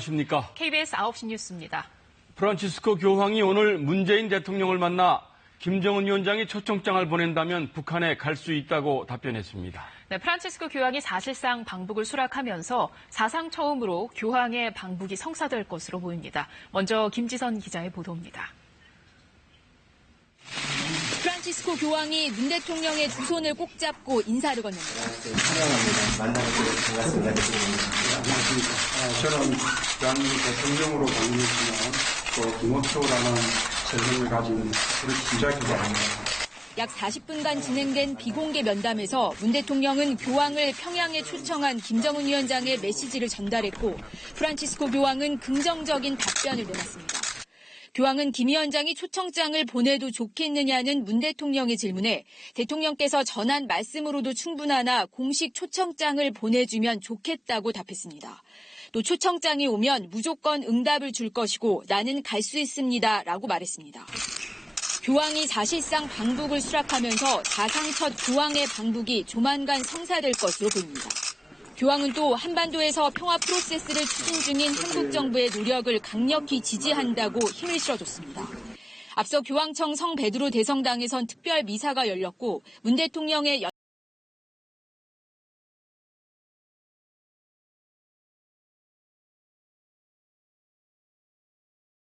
안녕하십니까. KBS 9시 뉴스입니다. 프란치스코 교황이 오늘 문재인 대통령을 만나 김정은 위원장이 초청장을 보낸다면 북한에 갈 수 있다고 답변했습니다. 네, 프란치스코 교황이 사실상 방북을 수락하면서 사상 처음으로 교황의 방북이 성사될 것으로 보입니다. 먼저 김지선 기자의 보도입니다. 프란치스코 교황이 문 대통령의 두 손을 꼭 잡고 인사를 건넵니다. 반갑습니다. 저는 대한민국 대통령으로 방문했지만 또 김옥초라는 전형을 가진 우리 진작이다. 약 40분간 진행된 비공개 면담에서 문 대통령은 교황을 평양에 초청한 김정은 위원장의 메시지를 전달했고 프란치스코 교황은 긍정적인 답변을 내놨습니다. 교황은 김 위원장이 초청장을 보내도 좋겠느냐는 문 대통령의 질문에 대통령께서 전한 말씀으로도 충분하나 공식 초청장을 보내주면 좋겠다고 답했습니다. 또 초청장이 오면 무조건 응답을 줄 것이고 나는 갈 수 있습니다 라고 말했습니다. 교황이 사실상 방북을 수락하면서 사상 첫 교황의 방북이 조만간 성사될 것으로 보입니다. 교황은 또 한반도에서 평화 프로세스를 추진 중인 한국 정부의 노력을 강력히 지지한다고 힘을 실어줬습니다. 앞서 교황청 성베드로 대성당에선 특별 미사가 열렸고 문 대통령의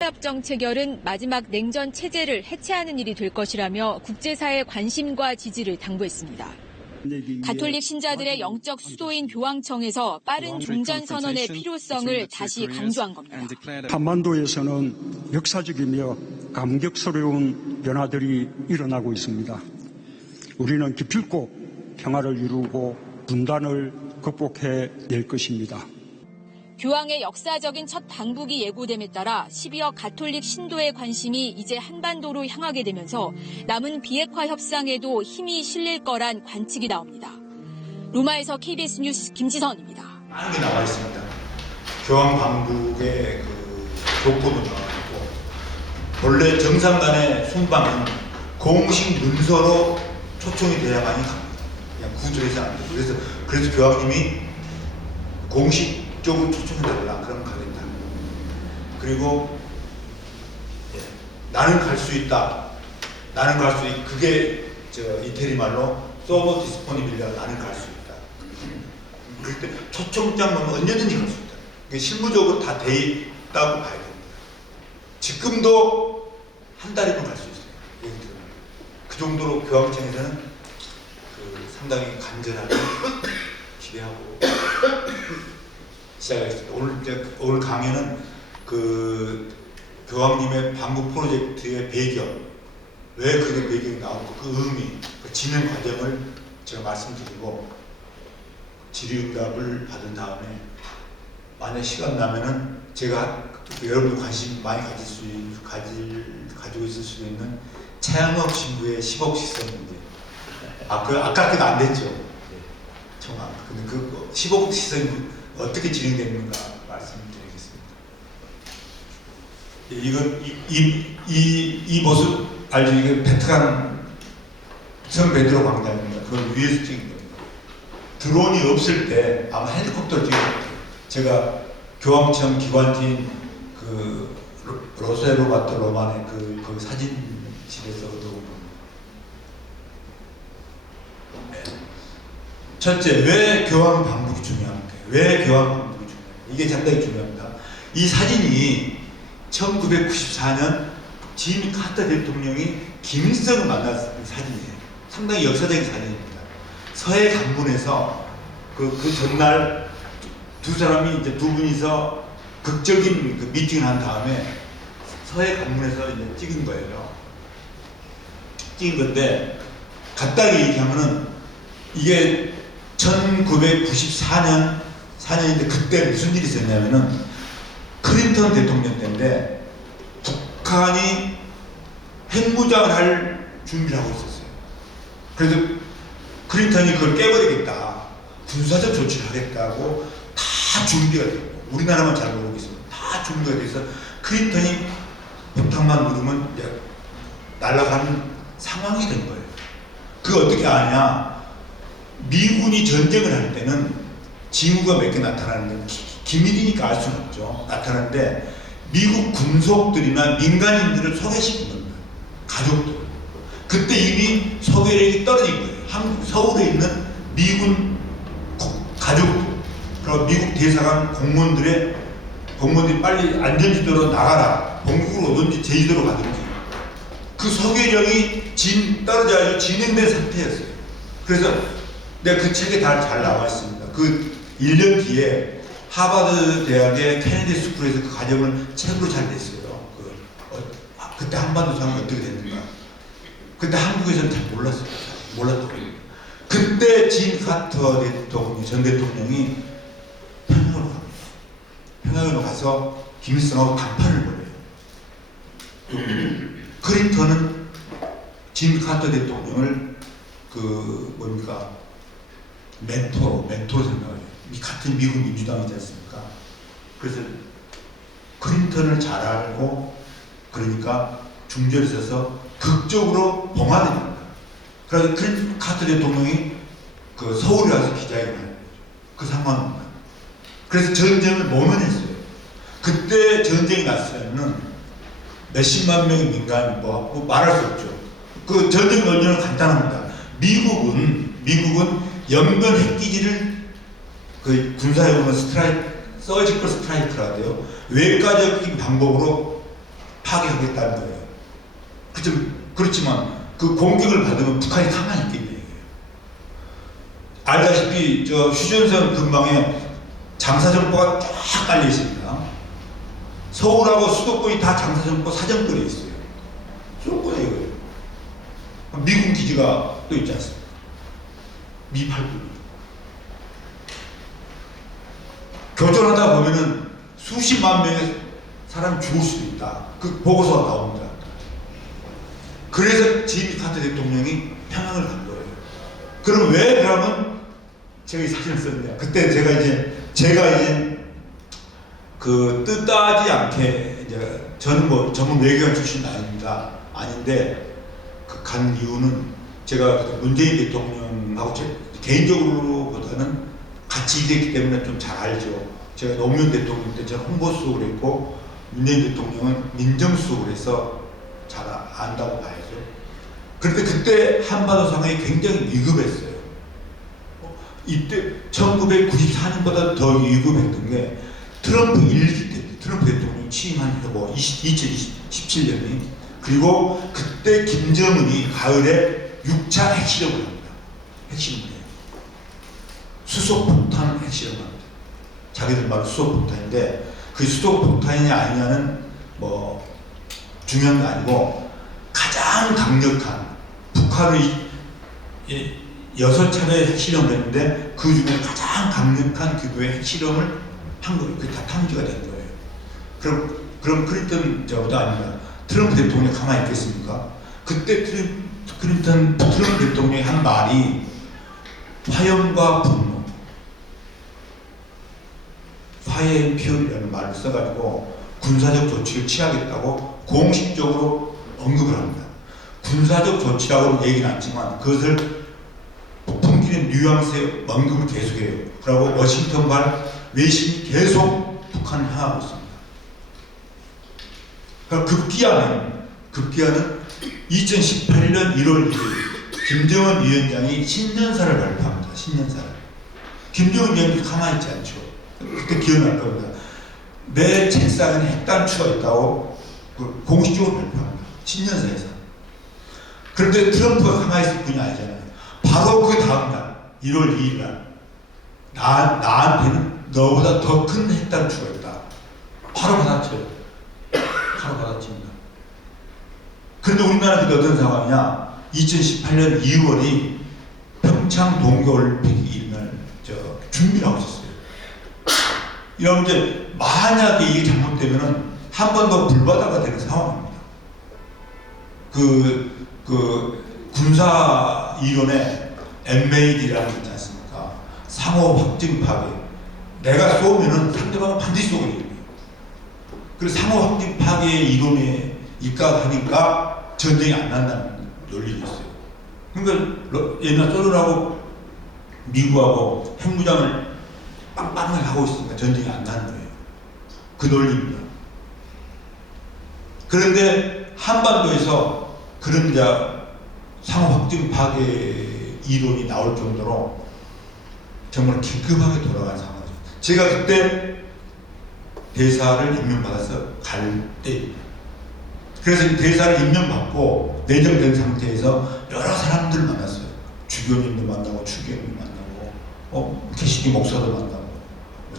협정 체결은 마지막 냉전 체제를 해체하는 일이 될 것이라며 국제사회의 관심과 지지를 당부했습니다. 가톨릭 신자들의 영적 수도인 교황청에서 빠른 종전선언의 필요성을 다시 강조한 겁니다. 한반도에서는 역사적이며 감격스러운 변화들이 일어나고 있습니다. 우리는 기필코 평화를 이루고 분단을 극복해 낼 것입니다. 교황의 역사적인 첫 방북이 예고됨에 따라 12억 가톨릭 신도의 관심이 이제 한반도로 향하게 되면서 남은 비핵화 협상에도 힘이 실릴 거란 관측이 나옵니다. 로마에서 KBS 뉴스 김지선입니다. 많은 게 나와 있습니다. 교황 방북의 교포도 나와 있고 원래 정상 간의 순방은 공식 문서로 초청이 돼야만이 갑니다. 그냥 구조해서 안 돼요. 그래서 교황님이 공식 쪽으로 초청해달라. 그러면 가겠다. 그리고 나는 갈 수 있다. 나는 갈 수 있다. 그게 이태리 말로 소버 디스포니빌리아 나는 갈 수 있다. 그럴 때 초청장은 언제든지 갈 수 있다. 그게 실무적으로 다 돼 있다고 봐야 됩니다. 지금도 한 달이면 갈 수 있어요. 그 정도로 교황청에서는 상당히 간절하게 기대하고 시작하겠습니다. 오늘 강의는 교황님의 방북 프로젝트의 배경, 왜 그게 배경이 나오고 그 의미, 그 진행 과정을 제가 말씀드리고 질의응답을 받은 다음에 만약 시간 나면은 제가 여러분들 관심 많이 가지고 있을 수 있는 차영업 신부의 10억 시선 문제. 아깝게도 안 됐죠. 청아. 근데 그 10억 시선 어떻게 진행되는가 말씀드리겠습니다. 이 모습 알죠? 이게 베트남 성베드로 광장입니다. 그걸 위에서 찍은 겁니다. 드론이 없을 때 아마 헬리콥터를 찍은 것 같아요. 제가 교황청 기관지인 로세로 바토 로만의 그 사진실에서 얻어온 겁니다. 첫째, 왜 교황 방북이 중요합니까? 왜 교황 방북이 중요합니까? 이게 상당히 중요합니다. 이 사진이 1994년 지미 카터 대통령이 김일성을 만났을 사진이에요. 상당히 역사적인 사진입니다. 서해 강문에서 그 전날 두 분이서 극적인 미팅을 한 다음에 서해 강문에서 이제 찍은 거예요. 찍은 건데 간단히 얘기하면은 이게 1994년인데 그때 무슨 일이 있었냐면은 클린턴 대통령 때인데 북한이 핵무장을 할 준비를 하고 있었어요. 그래서 클린턴이 그걸 깨버리겠다. 군사적 조치를 하겠다고 다 준비가 됐고 우리나라만 잘 모르고 있습니다. 다 준비가 돼서 클린턴이 부탁만 누르면 날아가는 상황이 된 거예요. 그거 어떻게 아냐? 미군이 전쟁을 할 때는 징후가 몇 개 나타나는데 기밀이니까 알 수는 없죠. 나타나는데 미국 군속들이나 민간인들을 소개시킨 겁니다. 가족들. 그때 이미 소개력이 떨어진 거예요. 한국 서울에 있는 미군 가족들, 그리고 미국 대사관 공무원들이 빨리 안전지대로 나가라. 본국으로 오든지 제주도로 가든지. 그 소개력이 떨어져서 진행된 상태였어요. 그래서 내가 그 책에 다 잘 나와 있습니다. 그 1년 뒤에 하버드 대학의 케네디 스쿨에서 그 과정을 책으로 잘 냈어요. 그때 한반도 상황이 어떻게 됐는가. 그때 한국에서는 잘 몰랐어요. 몰랐던 거예요. 그때 진 카터 대통령, 전 대통령이 평양으로 갑니다. 평양으로 가서 김일성하고 간판을 벌여요. 클린턴은 진 카터 대통령을 멘토로 생각해요. 같은 미국 민주당이지 않습니까? 그래서 클린턴을 잘 알고 그러니까 중절에 서서 극적으로 봉화됩니다. 그래서 카터 대통령이 서울에 와서 기자회견을 해요. 그 상황입니다. 그래서 전쟁을 모면했어요. 그때 전쟁이 났으면 몇십만 명의 민간인 뭐 말할 수 없죠. 그 전쟁 논리는 간단합니다. 미국은 연변 핵기지를 그 군사용어는 서지컬 스트라이크라 돼요. 외과적인 방법으로 파괴하겠다는 거예요. 그렇지만 그 공격을 받으면 북한이 가만히 있겠냐 이거예요. 알다시피 휴전선 근방에 장사정보가 쫙 깔려 있습니다. 서울하고 수도권이 다 장사정보 사정거리에 있어요. 수도권에 이거예요. 미군 기지가 또 있지 않습니까? 미-8군. 교전하다 보면은 수십만 명의 사람이 죽을 수도 있다. 그 보고서가 나옵니다. 그래서 지미 카터 대통령이 평양을 간 거예요. 그럼 왜 그러면 제가 이 사진을 썼냐? 그때 제가 이제 그 뜻하지 않게 이제 저는 뭐 전문 외교관 출신은 아닌데 그 간 이유는 제가 문재인 대통령하고 개인적으로보다는 같이 일했기 때문에 좀 잘 알죠. 제가 노무현 대통령 때 제가 홍보수석을 했고 문재인 대통령은 민정수석을 해서 잘 안다고 봐야죠. 그런데 그때 한반도 상황이 굉장히 위급했어요. 이때 1994년보다 더 위급했던 게 트럼프 1기 때 트럼프 대통령 취임한 해고 2017년이 그리고 그때 김정은이 가을에 6차 핵실험을 합니다. 핵실험을 해요. 수소폭탄 핵실험을 합니다. 자기들 말로 수소폭탄인데 그 수소폭탄이냐 아니냐는 뭐 중요한 게 아니고 가장 강력한 북한의 6차례 핵실험을 했는데 그 중에 가장 강력한 규모의 핵실험을 한 거예요. 그게 다 탐지가 된 거예요. 그럼 클린턴 저보다 아닙니다. 트럼프 대통령이 가만히 있겠습니까? 그때 트럼프 대통령이 한 말이 화염과 분노, Fire and Fury라는 말을 써가지고 군사적 조치를 취하겠다고 공식적으로 언급을 합니다. 군사적 조치라고는 얘기는 않지만 그것을 풍기는 뉘앙스의 언급을 계속해요. 그리고 워싱턴발 외신이 계속 북한을 향하고 있습니다. 급기야는 2018년 1월 1일 김정은 위원장이 신년사를 발표합니다. 신년사를. 김정은 위원장이 가만히 있지 않죠. 그때 기억날 겁니다. 내 책상에 핵단추가 있다고 공식적으로 발표합니다. 신년사에서. 그런데 트럼프가 가만히 있을 뿐이 아니잖아요. 바로 그 다음날 1월 2일날 나한테는 너보다 더 큰 핵단추가 있다. 바로 받아쳐요. 바로 받아칩니다. 그런데 우리나라는 어떤 상황이냐? 2018년 2월이 평창 동계올림픽 이날 준비를 하고 있었어요. 이러면 이제 만약에 이게 잘못되면은 한 번 더 불바다가 되는 상황입니다. 군사 이론에 MAD라는 게 있지 않습니까? 상호 확증 파괴. 내가 쏘면은 상대방은 반드시 쏘게 됩니다. 그래서 상호 확증 파괴의 이론에 입각하니까 전쟁이 안 난다는 논리가 있어요. 그러니까 옛날 소련하고 미국하고 핵무장을 빵빵하게 하고 있으니까 전쟁이 안 나는 거예요. 그 논리입니다. 그런데 한반도에서 그런 상호 확증 파괴 이론이 나올 정도로 정말 긴급하게 돌아간 상황이죠. 제가 그때 대사를 임명받아서 갈 때입니다. 그래서 이 대사를 임명받고 내정된 상태에서 여러 사람들을 만났어요. 주교님도 만나고 추교님도 만나고 개신교 목사도 만나고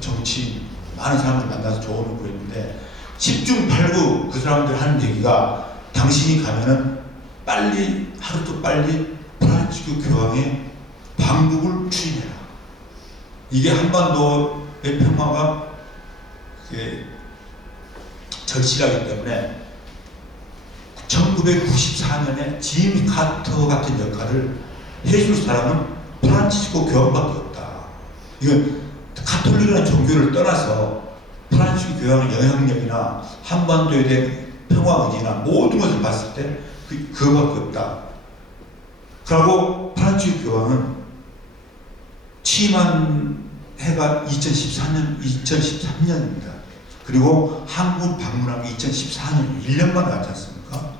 정치인 많은 사람들 만나서 조언을 구했는데 10중 8구 그 사람들 하는 얘기가 당신이 가면은 빨리 하루도 빨리 프란치스코 교황의 방북을 추진해라. 이게 한반도의 평화가 절실하기 때문에 1994년에 지미 카터 같은 역할을 해줄 사람은 프란치스코 교황밖에 없다. 이건 가톨릭이라는 종교를 떠나서 프란치스코 교황의 영향력이나 한반도에 대한 평화 의지나 모든 것을 봤을 때 그거밖에 없다. 그리고 프란치스코 교황은 취임한 해가 2013년입니다. 그리고 한국 방문한 게 2014년 1년 만에 왔지 않습니까?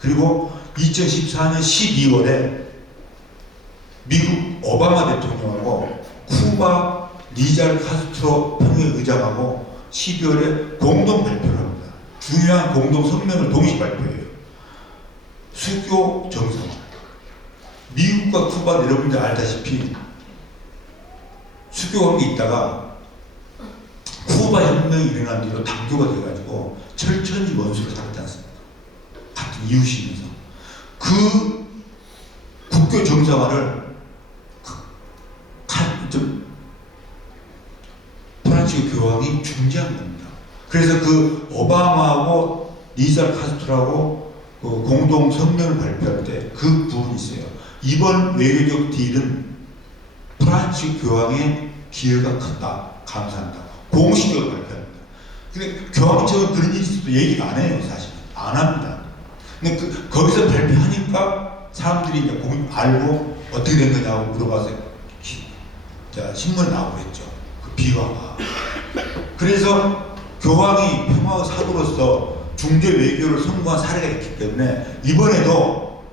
그리고 2014년 12월에 미국 오바마 대통령하고 쿠바 리잘 카스트로 평화의장하고 12월에 공동 발표를 합니다. 중요한 공동 성명을 동시 발표해요. 수교 정상화. 미국과 쿠바 여러분들 알다시피 수교 관계 있다가 쿠바 혁명이 일어난 뒤로 단교가 돼가지고 철저히 원수를 삼지 않습니까? 같은 이웃이면서 그 국교 정상화를 프란치스코 교황이 중지한 겁니다. 그래서 그 오바마하고 리잘 카스트로하고 공동 성명을 발표할 때 그 부분이 있어요. 이번 외교적 딜은 프란치스코 교황의 기여가 컸다. 감사한다. 공식적으로 발표합니다. 근데 교황처럼 그런 일이 있어도 얘기가 안 해요. 사실 안 합니다. 근데 거기서 발표하니까 사람들이 이제 알고 어떻게 된 거냐고 물어봐서 신문에 나오고 했죠. 그 비화가. 그래서 교황이 평화의 사도로서 중재 외교를 성공한 사례가 있기 때문에 이번에도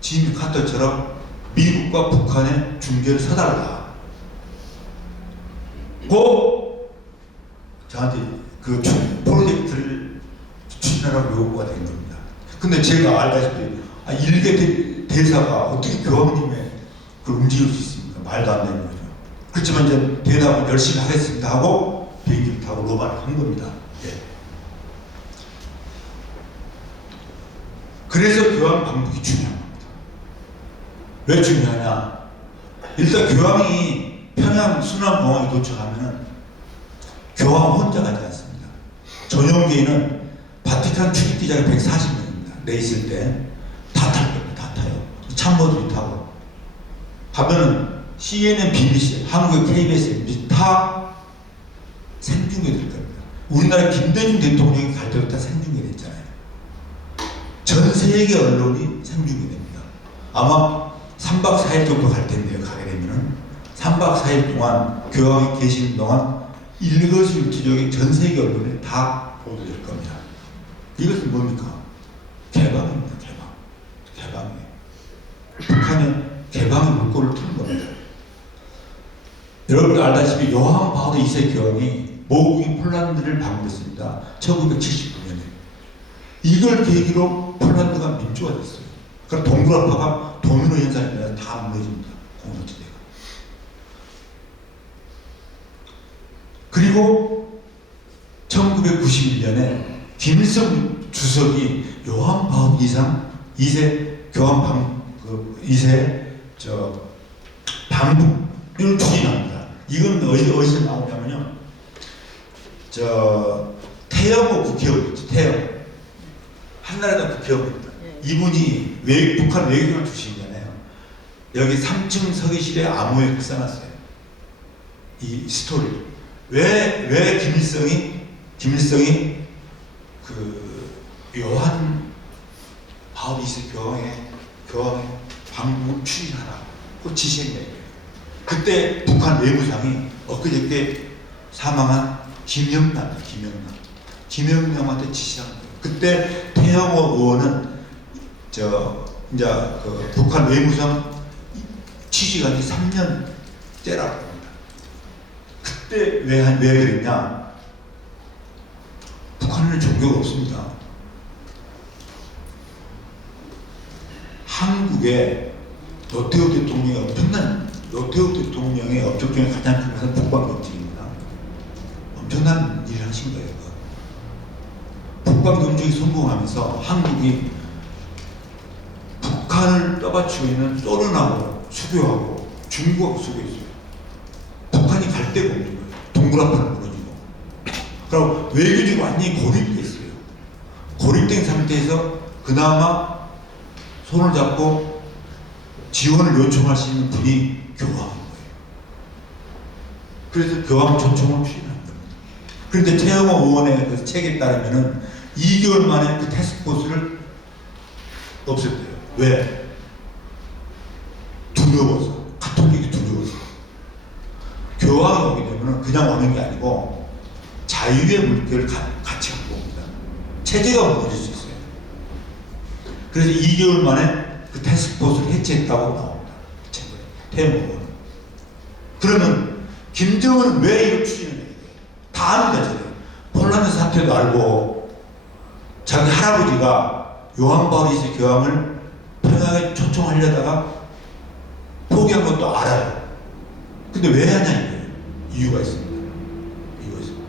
지미 카터처럼 미국과 북한의 중재를 서달라. 저한테 그 프로젝트를 추진하라고 요구가 된 겁니다. 근데 제가 알다시피 일개 대사가 어떻게 교황님의 그걸 움직일 수 있습니까? 말도 안 되는 거죠. 그렇지만 이제 대답을 열심히 하겠습니다 하고 비행기를 타고 로마를 간 겁니다. 예. 그래서 교황 방북이 중요한 겁니다. 왜 중요하냐? 일단 교황이 평양 순환공항에 도착하면 교황 혼자 가지 않습니다. 전용 기인은 바티칸 출입기자가 140명입니다. 내 있을 때 다 탈 겁니다. 다 타요. 참모들이 타고 가면은 CNN, BBC, 한국 KBS, MBC 다 생중계될 겁니다. 우리나라 김대중 대통령이 갈 때부터 생중계됐잖아요. 전 세계 언론이 생중계됩니다. 아마 3박 4일 정도 갈 텐데요. 가게 되면은 3박 4일 동안 교황이 계시는 동안 일거수일투족의 전 세계 언론에 다 보도될 겁니다. 이것은 뭡니까? 개방입니다. 개방이에요. 북한은 개방의 물꼬를 트는 겁니다. 여러분들 알다시피 요한 바오로 2세 교황이 모국인 폴란드를 방문했습니다. 1979년에. 이걸 계기로 폴란드가 민주화됐어요. 그러니까 동북아파가 도미노 현상이 일어나서 다 무너집니다. 공동체대가. 그리고 1991년에 김일성 주석이 요한 바오 2세 교황 방북을 추진합니다. 이건 어디서 나오냐면요. 태영호 국회의원이죠. 태영. 한나라당 국회의원입니다. 이분이 북한 외교관 출신이잖아요. 여기 3층 서기실에 암호에 써놨어요. 이 스토리. 왜 김일성이 그 요한 바오 2세 교황의 방북을 추진하라고 지시했네요. 그때 북한 외무상이 엊그저께 사망한 김영남한테 지시한 거예요. 그때 태영호 의원은 이제 그 북한 외무성 취직한 지 3년째라고 합니다. 그때 왜 그랬냐? 북한은 종교가 없습니다. 한국의 노태우 대통령의 업적 중에 가장 큰 것은 북방검증입니다. 엄청난 일을 하신 거예요. 북방검증이 성공하면서 한국이 북한을 떠받치고 있는 소련하고 수교하고 중국하고 수교했어요. 북한이 갈 데가 없는 거예요. 동굴앞으로 무너지고. 그리고 외교적으로 완전히 고립됐어요. 고립된 상태에서 그나마 손을 잡고 지원을 요청할 수 있는 분이 교황인 거예요. 그래서 교황 초청을 추진한 겁니다. 그런데 최영호 의원의 그 책에 따르면은 2개월 만에 그 태스크포스를 없앴대요. 왜? 두려워서. 가톨릭이 두려워서. 교황이 오게 되면 그냥 오는 게 아니고 자유의 물결을 같이 갖고 옵니다. 체제가 무너질 수 있어요. 그래서 2개월 만에 그 태스크포스를 해체했다고 나옵니다. 태영호. 그러면 김정은은 왜 이걸 추진했냐? 다 압니다. 저는. 폴란드 사태도 알고 자기 할아버지가 요한 바울 2세 교황을 평양에 초청하려다가 포기한 것도 알아요. 근데 왜 하냐 이거예요. 이유가 있습니다. 이유가 있습니다.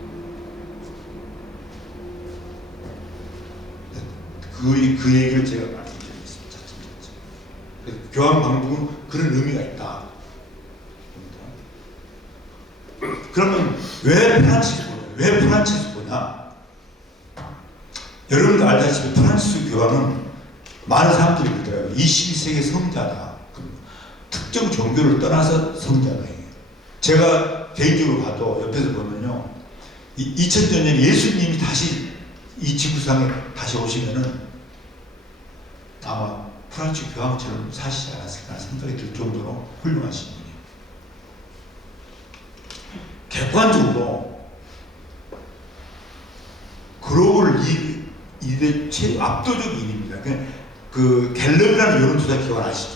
그 얘기를 제가 말씀드리겠습니다. 교황 방북은 그런 의미가 있다. 그러면 왜 프란치스코냐? 여러분도 알다시피 프란치스코 교황은 많은 사람들이 그러더라고요. 21세기 성자다. 특정 종교를 떠나서 성자다. 제가 개인적으로 봐도 옆에서 보면요. 2000년 예수님이 다시 이 지구상에 다시 오시면은 아마 프란치스코 교황처럼 사시지 않았을까 생각이 들 정도로 훌륭하신 분이에요. 객관적으로 글로벌 리더의 압도적 1위입니다. 그 갤럽이라는 여론조사 기관 아시죠?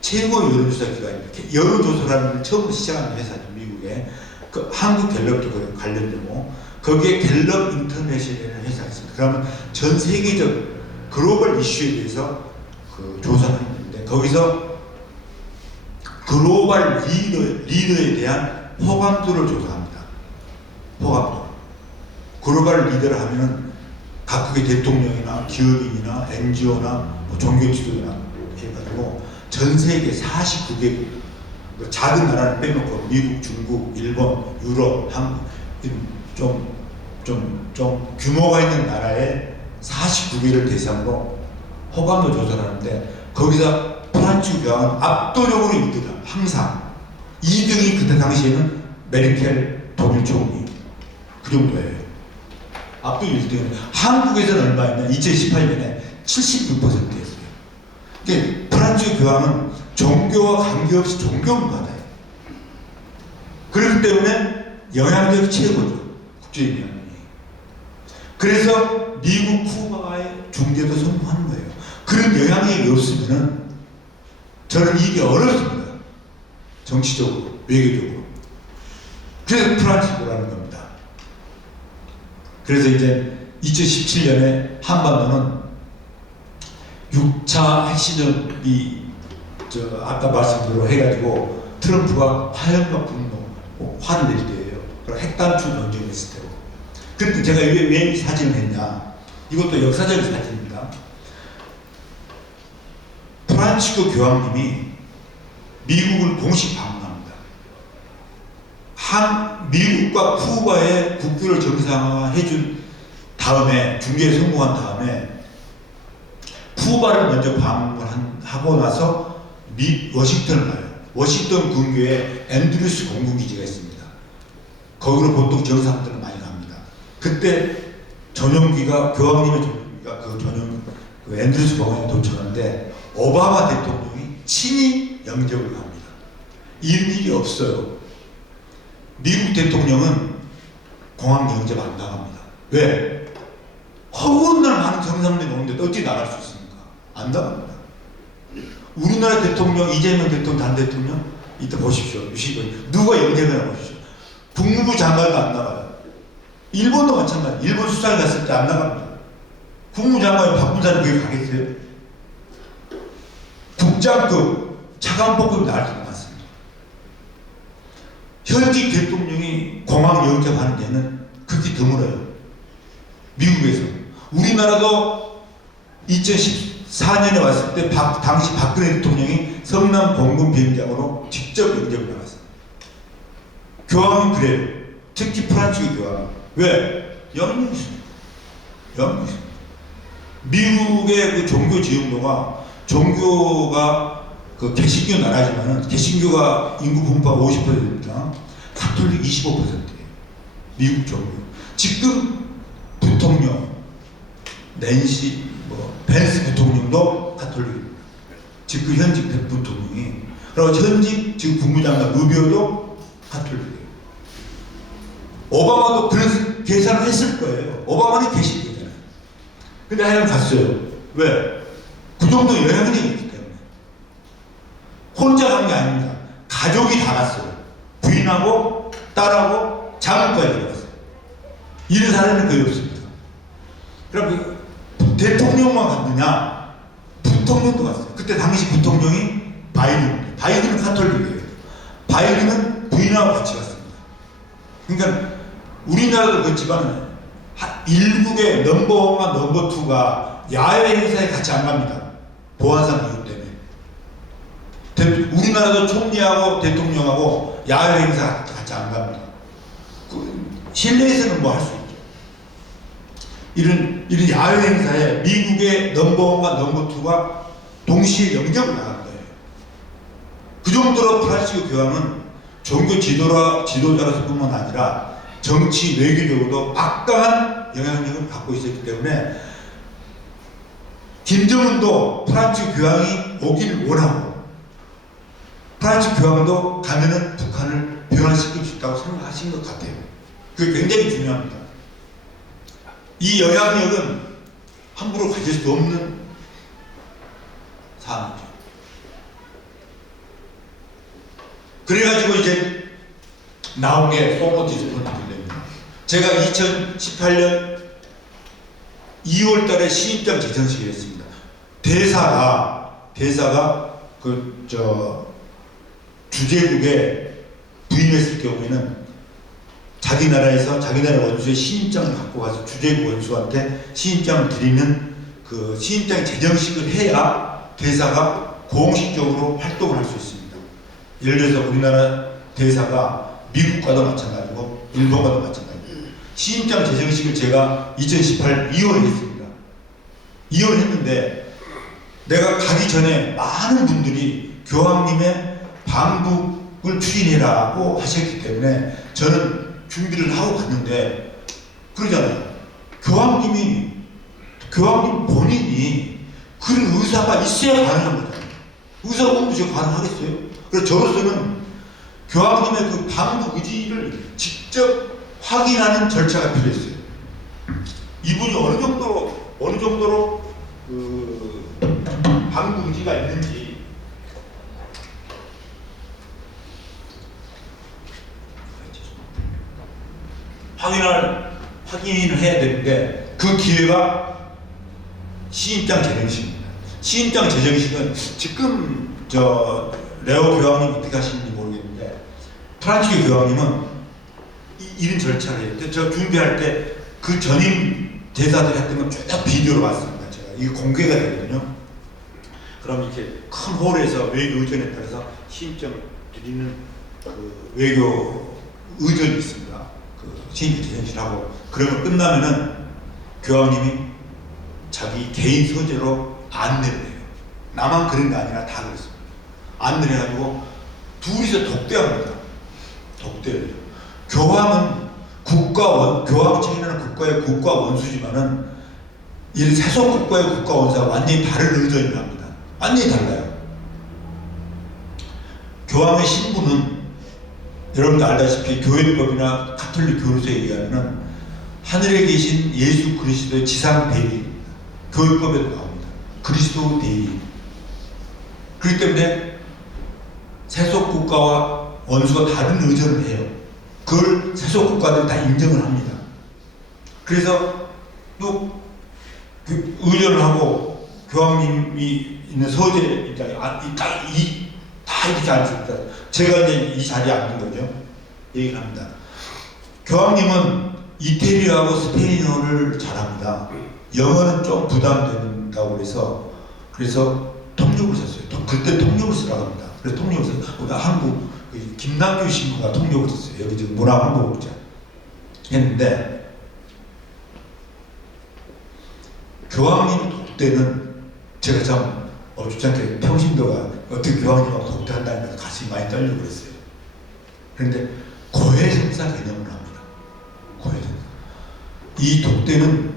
최고 여론조사 기관입니다. 여론조사라는 처음으로 시작한 회사죠. 미국에. 그 한국 갤럽도 관련되고 거기에 갤럽 인터내셔널이라는 회사가 있습니다. 그러면 전 세계적 글로벌 이슈에 대해서 그 조사를 했는데 거기서 글로벌 리더에 대한 호감도를 조사합니다. 호감도. 글로벌 리더를 하면은 각국의 대통령이나 기업인이나 NGO나 뭐 종교 지도자나 해가지고 전 세계 49개국 작은 나라를 빼놓고 미국, 중국, 일본, 유럽, 한국 좀 규모가 있는 나라의 49개를 대상으로 호감도 조사를 하는데 거기서 프란치스코 교황은 압도적으로 1등이다. 항상 2등이 그때 당시에는 메르켈 독일 총리 그 정도예요. 압도적 1등은 한국에서는 얼마였냐? 2018년에 76%였어요. 그러니까 프란치스코 교황은 종교와 관계없이 존경받아요. 그렇기 때문에 영향력이 최고죠. 국제적 영향력이. 그래서 미국, 쿠바와의 중재도 성공하는 거예요. 그런 영향력이 없으면은 저는 이게 어렵습니다. 정치적으로, 외교적으로. 그래서 프란치스코라는 겁니다. 그래서 이제 2017년에 한반도는 6차 핵실험이 아까 말씀대로 해가지고 트럼프가 화염과 분노, 화를 낼 때예요. 그리고 핵단추 논쟁했을 때고. 그런데 제가 왜 이 사진을 했냐? 이것도 역사적인 사진입니다. 프란치스코 교황님이 미국을 공식 방문합니다. 미국과 쿠바의 국교를 정상화해준 다음에 중재에 성공한 다음에 쿠바를 먼저 방문하고 나서 워싱턴을 가요. 워싱턴 근교에 앤드루스 공군기지가 있습니다. 거기로 보통 정상들은 많이 갑니다. 그때 전용기가 교황님의 전용기가 그 앤드루스 공항에 도착하는데 오바마 대통령이 친히 영접을 합니다. 이런 일이 없어요. 미국 대통령은 공항 영접 안 나갑니다. 왜? 허구한 날 많은 정상들이 오는데 어떻게 나갈 수 있습니까? 안 나갑니다. 우리나라 대통령, 이재명 대통령, 단 대통령, 이따 보십시오. 누가 영접이나 보십시오. 국무부 장관도 안 나가요. 일본도 마찬가지. 일본 수상에 갔을 때 안 나갑니다. 국무부 장관이 바쁜 사람이 거기 가겠어요? 국장급, 차관복급이 나갈 수도 많습니다. 현직 대통령이 공항 영접하는 데는 그렇게 드물어요. 미국에서. 우리나라도 2014년에 왔을 때 당시 박근혜 대통령이 성남 공군 비행장으로 직접 영접을 나갔어요. 교황은 그래요. 특히 프란치스 교황. 왜? 영향이 있습니다. 영향이 있습니다. 미국의 그 종교 지형도가 종교가 그 개신교 나라지만은 개신교가 인구 분포가 50%입니다. 가톨릭 25%예요. 미국 종교. 지금 부통령 낸시 벤스 부통령도 가톨릭입니다. 지금 현직 부통령이. 그리고 현직 지금 국무장관 루비오도 가톨릭이에요. 오바마도 그런 계산을 했을 거예요. 오바마는 개신교잖아요. 근데 하여간 갔어요. 왜? 그 정도 영향력이 있기 때문에. 혼자 간 게 아닙니다. 가족이 다 갔어요. 부인하고 딸하고 장모까지 들어갔어요. 이런 사람은 거의 없습니다. 그럼 대통령만 갔느냐? 부통령도 갔어요. 그때 당시 부통령이 바이든입니다. 바이든은 가톨릭이에요. 바이든은 부인하고 같이 갔습니다. 그러니까 우리나라도 그렇지만 일국의 넘버원과 넘버투가 야외 행사에 같이 안 갑니다. 보안상 이유 때문에. 우리나라도 총리하고 대통령하고 야외 행사 같이 안 갑니다. 실내에서는 뭐 할 수 있죠. 이런 야외 행사에 미국의 넘버원과 넘버투가 동시에 영접을 나간 거예요. 그 정도로 프란치스 교황은 종교 지도자로서 뿐만 아니라 정치 외교적으로도 막강한 영향력을 갖고 있었기 때문에 김정은도 프란치스 교황이 오길 원하고 프란치스 교황도 가면은 북한을 변화시킬 수 있다고 생각하신 것 같아요. 그게 굉장히 중요합니다. 이 영향력은 함부로 가질 수 없는 사안이죠. 그래가지고 이제 나온 게 소모티즈 펀드입니다. 제가 2018년 2월 달에 신입장 제정식을 했습니다. 대사가 주재국에 부임했을 경우에는 자기 나라에서 자기 나라 원수의 신입장을 갖고 가서 주재국 원수한테 신입장을 드리는 그 신입장 제정식을 해야 대사가 공식적으로 활동을 할 수 있습니다. 예를 들어서 우리나라 대사가 미국과도 마찬가지고 일본과도 마찬가지고 신입장 제정식을 제가 2018 2월에 했습니다. 2월 했는데 내가 가기 전에 많은 분들이 교황님의 방북을 추진해라고 하셨기 때문에 저는 준비를 하고 갔는데 그러잖아요. 교황님 본인이 그런 의사가 있어야 가능한 거잖아요. 의사가 없는데 제가 가능하겠어요? 그래서 저로서는 교황님의 그 방북 의지를 직접 확인하는 절차가 필요했어요. 이분이 어느 정도로 그 방북 의지가 있는지 확인을 해야 되는데 그 기회가 신입장 제정식입니다. 신입장 제정식은 지금 레오 교황님 어떻게 하시는지 모르겠는데 프란치스 교황님은 이런 절차를 해요. 저 준비할 때 그 전임 대사들이 했던 건 쭉 비디오로 봤습니다. 제가 이게 공개가 되거든요. 그럼 이렇게 큰 홀에서 외교 의전에 따라서 신입장을 드리는 그 외교 의전이 있습니다. 그 신입 제정식하고 그러면 끝나면은 교황님이 자기 개인 서재로 안내를 해요. 나만 그런 게 아니라 다 그랬습니다. 안내를 해가지고 둘이서 독대합니다. 독대를 해요. 교황은 교황이 책임하는 국가의 국가 원수지만은 이 세속 국가의 국가 원수와 완전히 다른 의전을 합니다. 완전히 달라요. 교황의 신분은 여러분도 알다시피 교회법이나 가톨릭 교리서에 의하면 하늘에 계신 예수 그리스도의 지상 대리입니다. 교회법에도 나옵니다. 그리스도 대리. 그렇기 때문에 세속 국가와 원수가 다른 의존을 해요. 그걸 세속 국가들이 다 인정을 합니다. 그래서 또 의존을 하고 교황님이 있는 서재 입장에 다 이렇게 앉습니다. 제가 이제 이 자리에 앉은 거죠. 얘기를 합니다. 교황님은 이태리하고 스페인어를 잘합니다. 영어는 좀 부담된다고 그래서 통역을 썼어요. 그때 통역을 쓰라고 합니다. 그래서 통역을 썼어요. 한국 김남규 신부가 통역을 썼어요. 여기 지금 문화홍보국장 했는데 교황님 독대는 제가 참 좋지 않게 평신도가 어떻게 교황님하고 독대한다는 가슴이 많이 떨리고 그랬어요. 그런데 고해성사 개념을 합니다. 고해성사. 이 독대는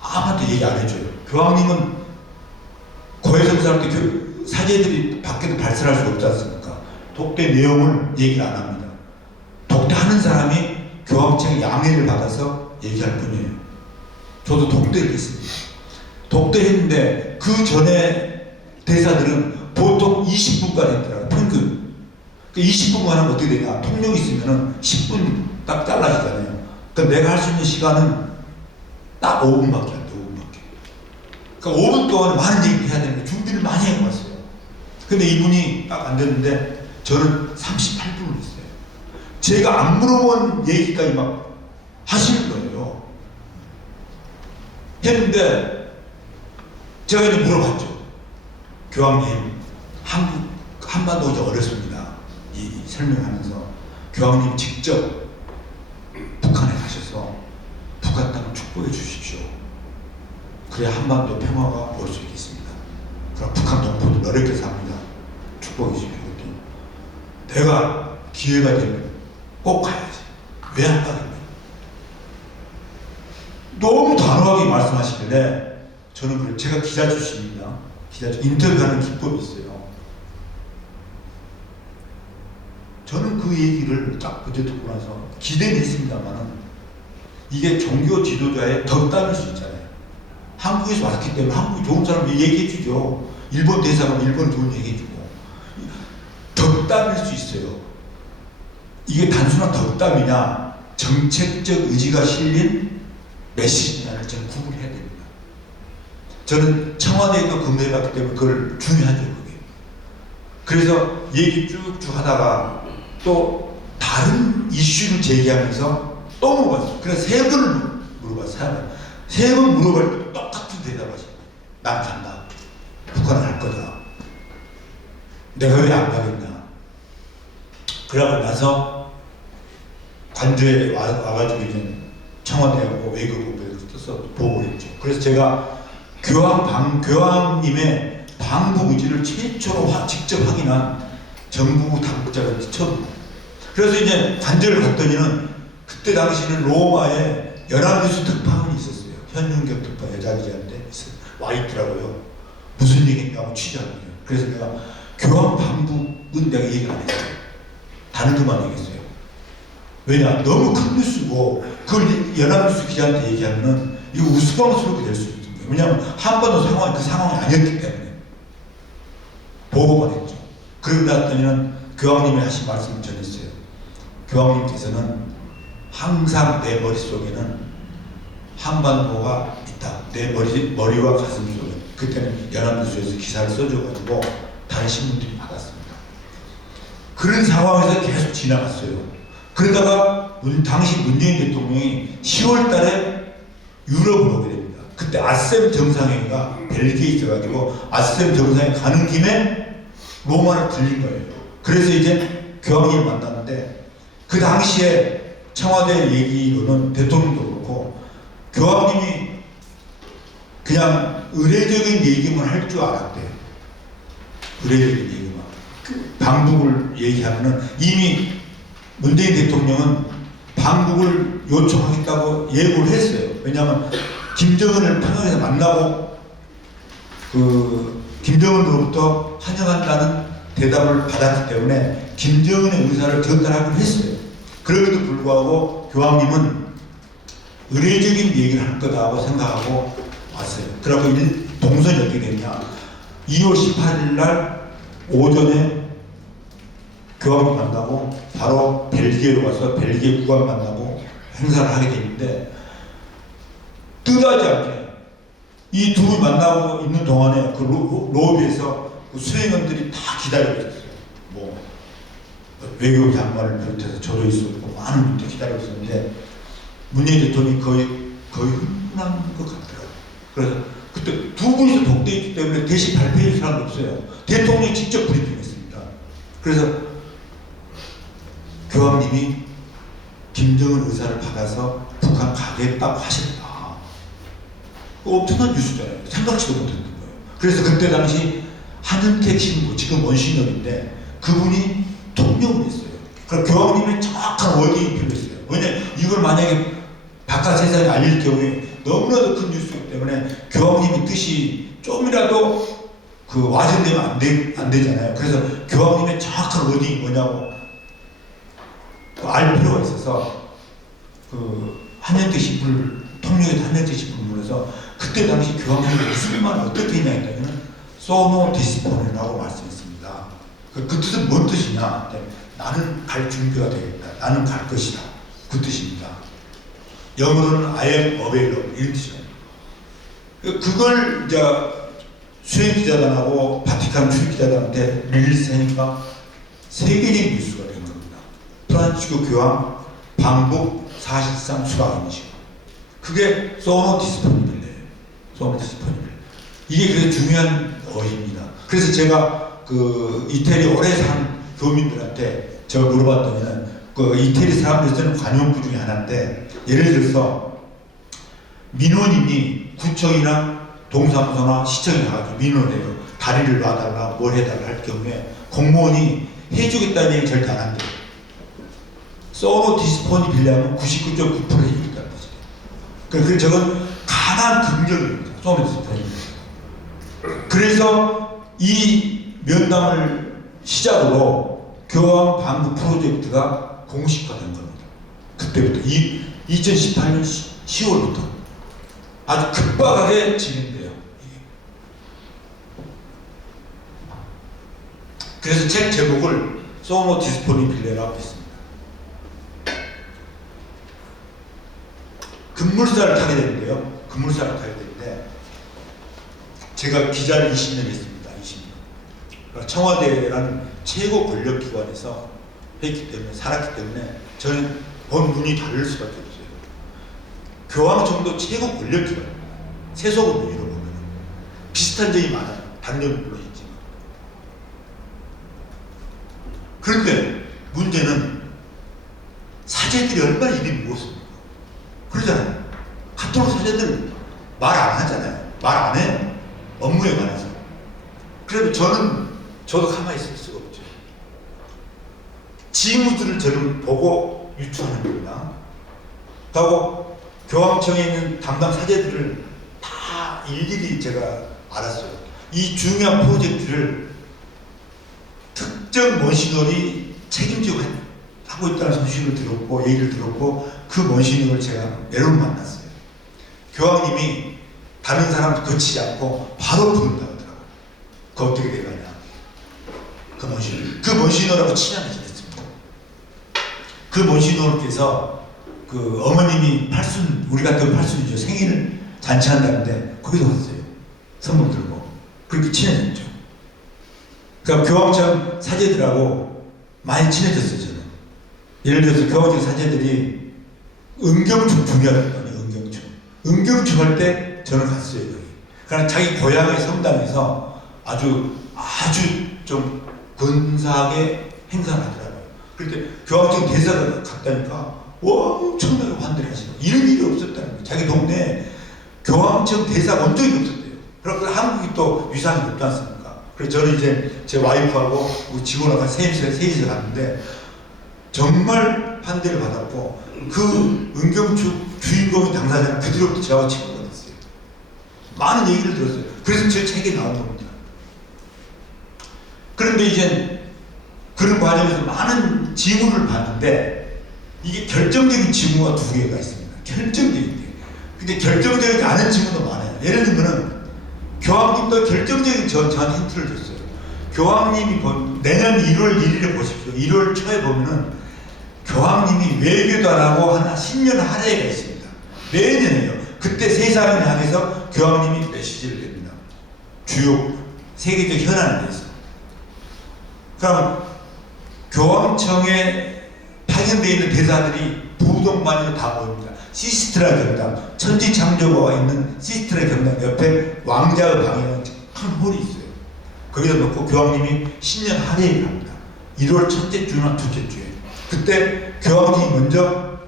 아무한테 얘기 안 해줘요. 교황님은 고해성사할 때 사제들이 밖에도 발설할 수 없지 않습니까? 독대 내용을 얘기를 안 합니다. 독대하는 사람이 교황청의 양해를 받아서 얘기할 뿐이에요. 저도 독대를 했습니다. 독대했는데 그 전에 대사들은 보통 20분간 했더라고요. 평균. 20분간 하면 어떻게 되냐. 통역이 있으면 10분 딱 잘라지잖아요. 그러니까 내가 할 수 있는 시간은 딱 5분밖에 안 돼. 5분밖에. 그러니까 5분 동안 많은 얘기를 해야 되는데 준비를 많이 해왔어요. 근데 이분이 딱 안 됐는데 저는 38분을 했어요. 제가 안 물어본 얘기까지 막 하시는 거예요. 했는데 제가 이제 물어봤죠. 교황님, 한반도 이제 어렵습니다. 이 설명하면서 교황님 직접 북한에 가셔서 북한 땅을 축복해 주십시오. 그래야 한반도 평화가 올 수 있겠습니다. 그럼 북한 동포들 어렵게 삽니다. 축복해 주십시오. 내가 기회가 되면 꼭 가야지. 왜 안 가겠냐. 너무 단호하게 말씀하시길래 저는 제가 기자 출신입니다. 인터뷰하는 기법이 있어요. 저는 그 얘기를 딱 그때 듣고 나서 기대는 했습니다만은 이게 종교 지도자의 덕담일 수 있잖아요. 한국에서 왔기 때문에 한국이 좋은 사람 얘기해 주죠. 일본 대사가 일본 좋은 얘기해 주고 덕담일 수 있어요. 이게 단순한 덕담이냐 정책적 의지가 실린 메시지냐를 저는 구분해야 됩니다. 저는 청와대에도 근무해봤기 때문에 그걸 중요하죠. 그게. 그래서 얘기 쭉쭉 하다가 또 다른 이슈를 제기하면서 또 물어봤어요. 그래서 세 번을 물어봤어요. 세 번 물어볼 때 똑같은 대답하시고 난 간다. 북한을 갈 거다. 내가 왜 안 가겠냐. 그러고 나서 관저에 와가지고 이제 청와대하고 외교부에 써서 보고를 했죠. 그래서 제가 교황님의 방북 의지를 최초로 직접 확인한 정부 당국자가 처음. 그래서 이제 관저를 갔더니는 그때 당시에는 로마에 연합뉴스 특파원이 있었어요. 현윤경 특파 여자 기자인데 와 있더라고요. 무슨 얘기냐고 취재하거든요. 그래서 내가 교황 방북은 내가 얘기를 안 했어요. 다른 것만 얘기했어요. 왜냐 너무 큰 뉴스고 그걸 연합뉴스 기자한테 얘기하면은 이거 우스꽝스럽게 될 수 있는 거예요. 왜냐하면 한반도 상황이 그 상황이 아니었기 때문에 보고만 했죠. 그러고 났더니는 교황님이 하신 말씀을 전했어요. 교황님께서는 항상 내 머릿속에는 한반도가 있다. 내 머리와 가슴 속에. 그때는 연합뉴스에서 기사를 써줘가지고 다른 신문들이 받았습니다. 그런 상황에서 계속 지나갔어요. 그러다가 당시 문재인 대통령이 10월 달에 유럽을 오게 됩니다. 그때 아셈 정상회의가 벨기에 있어가지고 아셈 정상회의 가는 김에 로마를 들린 거예요. 그래서 이제 교황님을 만났는데 그 당시에 청와대 얘기로는 대통령도 그렇고 교황님이 그냥 의례적인 얘기만 할 줄 알았대요. 의례적인 얘기만. 방북을 얘기하면은 이미 문재인 대통령은 방북을 요청하겠다고 예고를 했어요. 왜냐하면 김정은을 평양에서 만나고 김정은으로부터 환영한다는 대답을 받았기 때문에 김정은의 의사를 전달하기로 했어요. 그럼에도 불구하고 교황님은 의례적인 얘기를 할 거다고 생각하고 왔어요. 그래갖고 동선이 어떻게 됐냐. 2월 18일 날 오전에 교황님 만나고 바로 벨기에로 가서 벨기에 국왕 만나고 행사를 하게 됐는데, 뜻하지 않게 이 두 분이 만나고 있는 동안에 그 로비에서 그 수행원들이 다 기다리고 있었어요. 뭐 외교 장관을 비롯해서 저도 있었고 많은 분들이 기다리고 있었는데 문재인 대통령이 거의 흥분한 것 같더라고요. 그래서 그때 두 분이서 독대에 있기 때문에 대신 발표해 줄 사람도 없어요. 대통령이 직접 브리핑했습니다. 그래서 교황님이 김정은 의사를 받아서 북한 가겠다고 하셨다. 엄청난 뉴스잖아요. 생각지도 못했던 거예요. 그래서 그때 당시 한은택 신부, 지금 원신협인데 그분이 통역을 했어요. 그럼 교황님의 정확한 워딩이 필요했어요. 왜냐면 이걸 만약에 바깥 세상에 알릴 경우에 너무나도 큰 뉴스이기 때문에 교황님의 뜻이 좀이라도 그 와전되면 안 되잖아요. 그래서 교황님의 정확한 워딩이 뭐냐고 알 필요가 있어서 그 한현택 신부를 통역에서 한현택 신부를 불러서 그때 당시 교황님이 무슨 말을 어떻게 했냐 했더니 소노 디스포네라고 말씀했습니다. 그 뜻은 뭔 뜻이냐? 나는 갈 준비가 되겠다. 나는 갈 것이다. 그 뜻입니다. 영어로는 I am available 이런 뜻이에요. 그걸 이제 수행기자단하고 바티칸 출입기자단한테 릴리스하니까 세계적인 뉴스가 된 겁니다. 프란치스코 교황 방북 사실상 수락임이시고, 그게 소노 디스포니블이에요. 소노 디스포니블. 이게 그래서 중요한 어휘입니다. 그래서 제가 그 이태리 오래 산 교민들한테 제가 물어봤더니는 그 이태리 사람들 쓰는 관용구 중에 하나인데, 예를 들어서 민원인이 구청이나 동사무소나 시청에 가서 민원해요. 다리를 놔달라, 뭘 해달라 할 경우에 공무원이 해주겠다는 얘기 절대 안 한대요. 소노 디스포니빌리하면 99.9% 해주겠다는 거죠. 그래서 저건 강한 긍정입니다. 소노 디스포니빌리. 그래서 이 면담을 시작으로 교황 방북 프로젝트가 공식화된 겁니다. 그때부터 2018년 10월부터 아주 급박하게 진행돼요. 그래서 책 제목을 소노 디스포니빌레라고 했습니다. 급물살을 타게 되는데요. 급물살을 타게 되는데 제가 기자를 20년 했습니다. 20년. 청와대라는 최고 권력기관에서 했기 때문에, 살았기 때문에 저는 본 눈이 다를 수밖에 없어요. 교황청도 최고 권력기관입니다. 세속을 보면 비슷한 점이 많아요. 다른 점은 물론 있지만. 그런데 문제는 사제들이 얼마나 입이 무겁습니까? 그러잖아요. 카톨릭 사제들 말 안 하잖아요. 말 안 해요. 업무에 관해서. 그래도 저도 가만히 있을 수가 없죠. 지무들을 저는 보고 유추하는 겁니다. 그리고 교황청에 있는 담당 사제들을 다 일일이 제가 알았어요. 이 중요한 프로젝트를 특정 먼시너리 책임지고 하고 있다는 소식을 들었고, 얘기를 들었고, 그 먼시너를 제가 여러 번 만났어요. 교황님이 다른 사람 거치지 않고 바로 부른다고 하더라고요. 그 어떻게 돼가냐. 그 먼시너라고 친하게 지냈습니다. 그 먼시너께서 그 어머님이 우리 같은 팔순이죠. 생일을 잔치한다는데 거기도 왔어요. 선물 들고. 그렇게 친해졌죠. 그러니까 교황청 사제들하고 많이 친해졌어요, 저는. 예를 들어서 교황청 사제들이 은경축 중요하거든요, 은경축. 은경축 할 때 저는 갔어요, 여기. 그러니까 자기 고향의 성당에서 아주 좀 근사하게 행사를 하더라고요. 그런데 교황청 대사가 갔다니까 엄청나게 환대를 하시고, 이런 일이 없었다는 거예요. 자기 동네에 교황청 대사가 온 적이 없었대요. 그러니까 한국이 또 위상이 높지 않습니까? 그래서 저는 이제 제 와이프하고 직원하고 셋이서 갔는데 정말 환대를 받았고, 그 은경축 주인공의 당사자는 그들로부터 저하고 친구가 됐어요. 많은 얘기를 들었어요. 그래서 제 책에 나온 겁니다. 그런데 이제 그런 과정에서 많은 지문을 봤는데, 이게 결정적인 징후가 두 개가 있습니다. 결정적인 게. 근데 결정적이지 않은 징후도 많아요. 예를 들면은 교황님도 결정적인 저한테 힌트를 줬어요. 교황님이 내년 1월 1일에 보십시오. 1월 초에 보면은 교황님이 외교도 안 하고 한 10년 할애가 있습니다. 매년이에요. 그때 세상을 향해서 교황님이 메시지를 냅니다. 주요 세계적 현안에 대해서. 그럼 교황청에 파견되어 있는 대사들이 부동반으로 다 보입니다. 시스트라 경당, 천지창조가 있는 시스트라 경당 옆에 왕자의 방에는 큰 홀이 있어요. 거기다 놓고 교황님이 신년 할애를 합니다. 1월 첫째 주나 둘째 주에. 그때 교황님이 먼저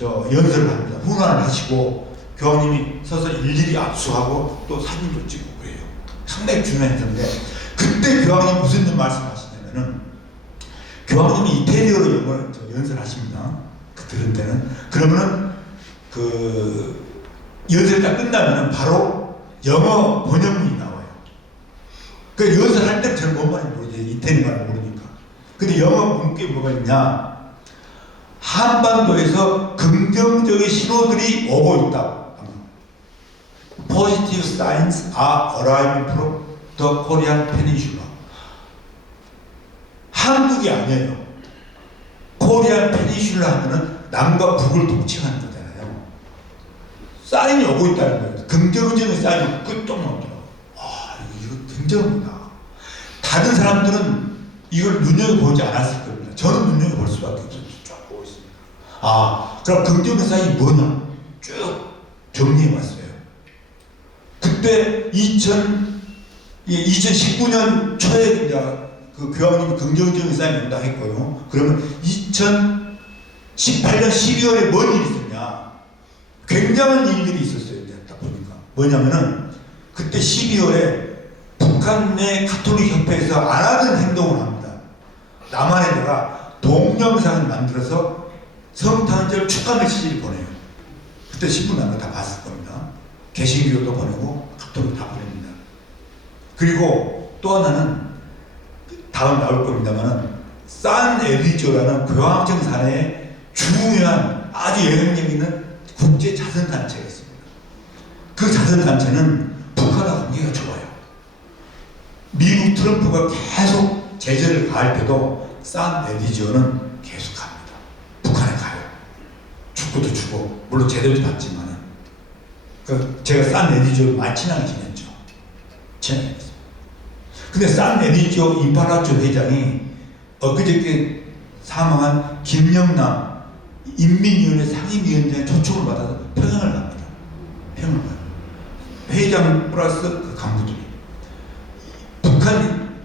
연설을 합니다. 훈화를 하시고 교황님이 서서 일일이 압수하고 또 사진도 찍고 그래요. 상당히 중요한 행사인데 그때 교황님이 무슨 말씀하시냐면은 교황님이 이태리어로 연설하십니다. 들은 때는 그러면은 그 연설이 딱 끝나면은 바로 영어 번역문이 나와요. 그 연설할 때 저는 뭔 말인지 모르지. 이태리 말을 모르니까. 근데 영어 문구에 뭐가 있냐? 한반도에서 긍정적인 신호들이 오고 있다. Positive signs are arriving from the Korean Peninsula. 한국이 아니에요. 코리안 페니슐라 하면은 남과 북을 동칭하는 거잖아요. 사인이 오고 있다는 거예요. 긍정적인 사인이 끝도 나오더라고요. 아, 이거 긍정이다. 다른 사람들은 이걸 눈여겨보지 않았을 겁니다. 저는 눈여겨볼 수밖에 없어요. 쭉 보고 있습니다. 아, 그럼 긍정의 사인이 뭐냐? 쭉 정리해봤어요. 그때 2019년 초에 이제 그 교황님이 긍정적인 사인이 온다 했고요. 그러면 2018년 12월에 뭔 일이 있었냐? 굉장한 일들이 있었어요. 이제 딱 보니까. 뭐냐면은 그때 12월에 북한 내 가톨릭 협회에서 안 하던 행동을 합니다. 남한에다가 동영상을 만들어서 성탄절 축하 메시지를 보내요. 그때 신문 난 거 다 봤을 겁니다. 개신교도 보내고 가톨릭 다 보냅니다. 그리고 또 하나는 다음 나올 겁니다만은 산 에디조라는 교황청 산하에 중요한 아주 영향력 있는 국제 자선단체가 있습니다. 그 자선단체는 북한과 관계가 좋아요. 미국 트럼프가 계속 제재를 가할 때도 산 에디조는 계속 갑니다. 북한에 가요. 축구도 주고 물론 제대로 받지만은 제가 산 에디조를 많이 친하게 지냈죠. 친하게 했어요. 근데 산 에디조 임파라초 회장이 엊그저께 사망한 김영남 인민위원회 상임위원장의 초청을 받아서 평양을 갑니다. 평양을 가요. 회장 플러스 그 간부들이. 북한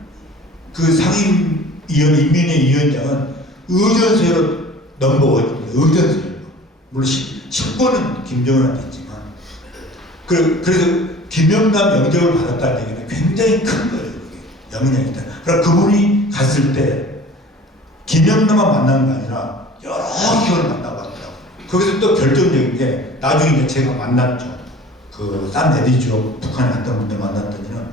그 상임위원 인민회 위원장은 의전서로 넘버원입니다. 의전서로. 물론 신권은 김정은한테 있지만 그래서 김영남 영접을 받았다는 얘기는 굉장히 큰 거예요. 영향이 있다. 그러니까 그분이 갔을 때 김영남만 만나는 게 아니라 여러 기관을 만나고 왔더라고요. 거기서 또 결정적인 게 나중에 이제 제가 만났죠. 그 산 에디조 북한에 갔던 분들 만났더니는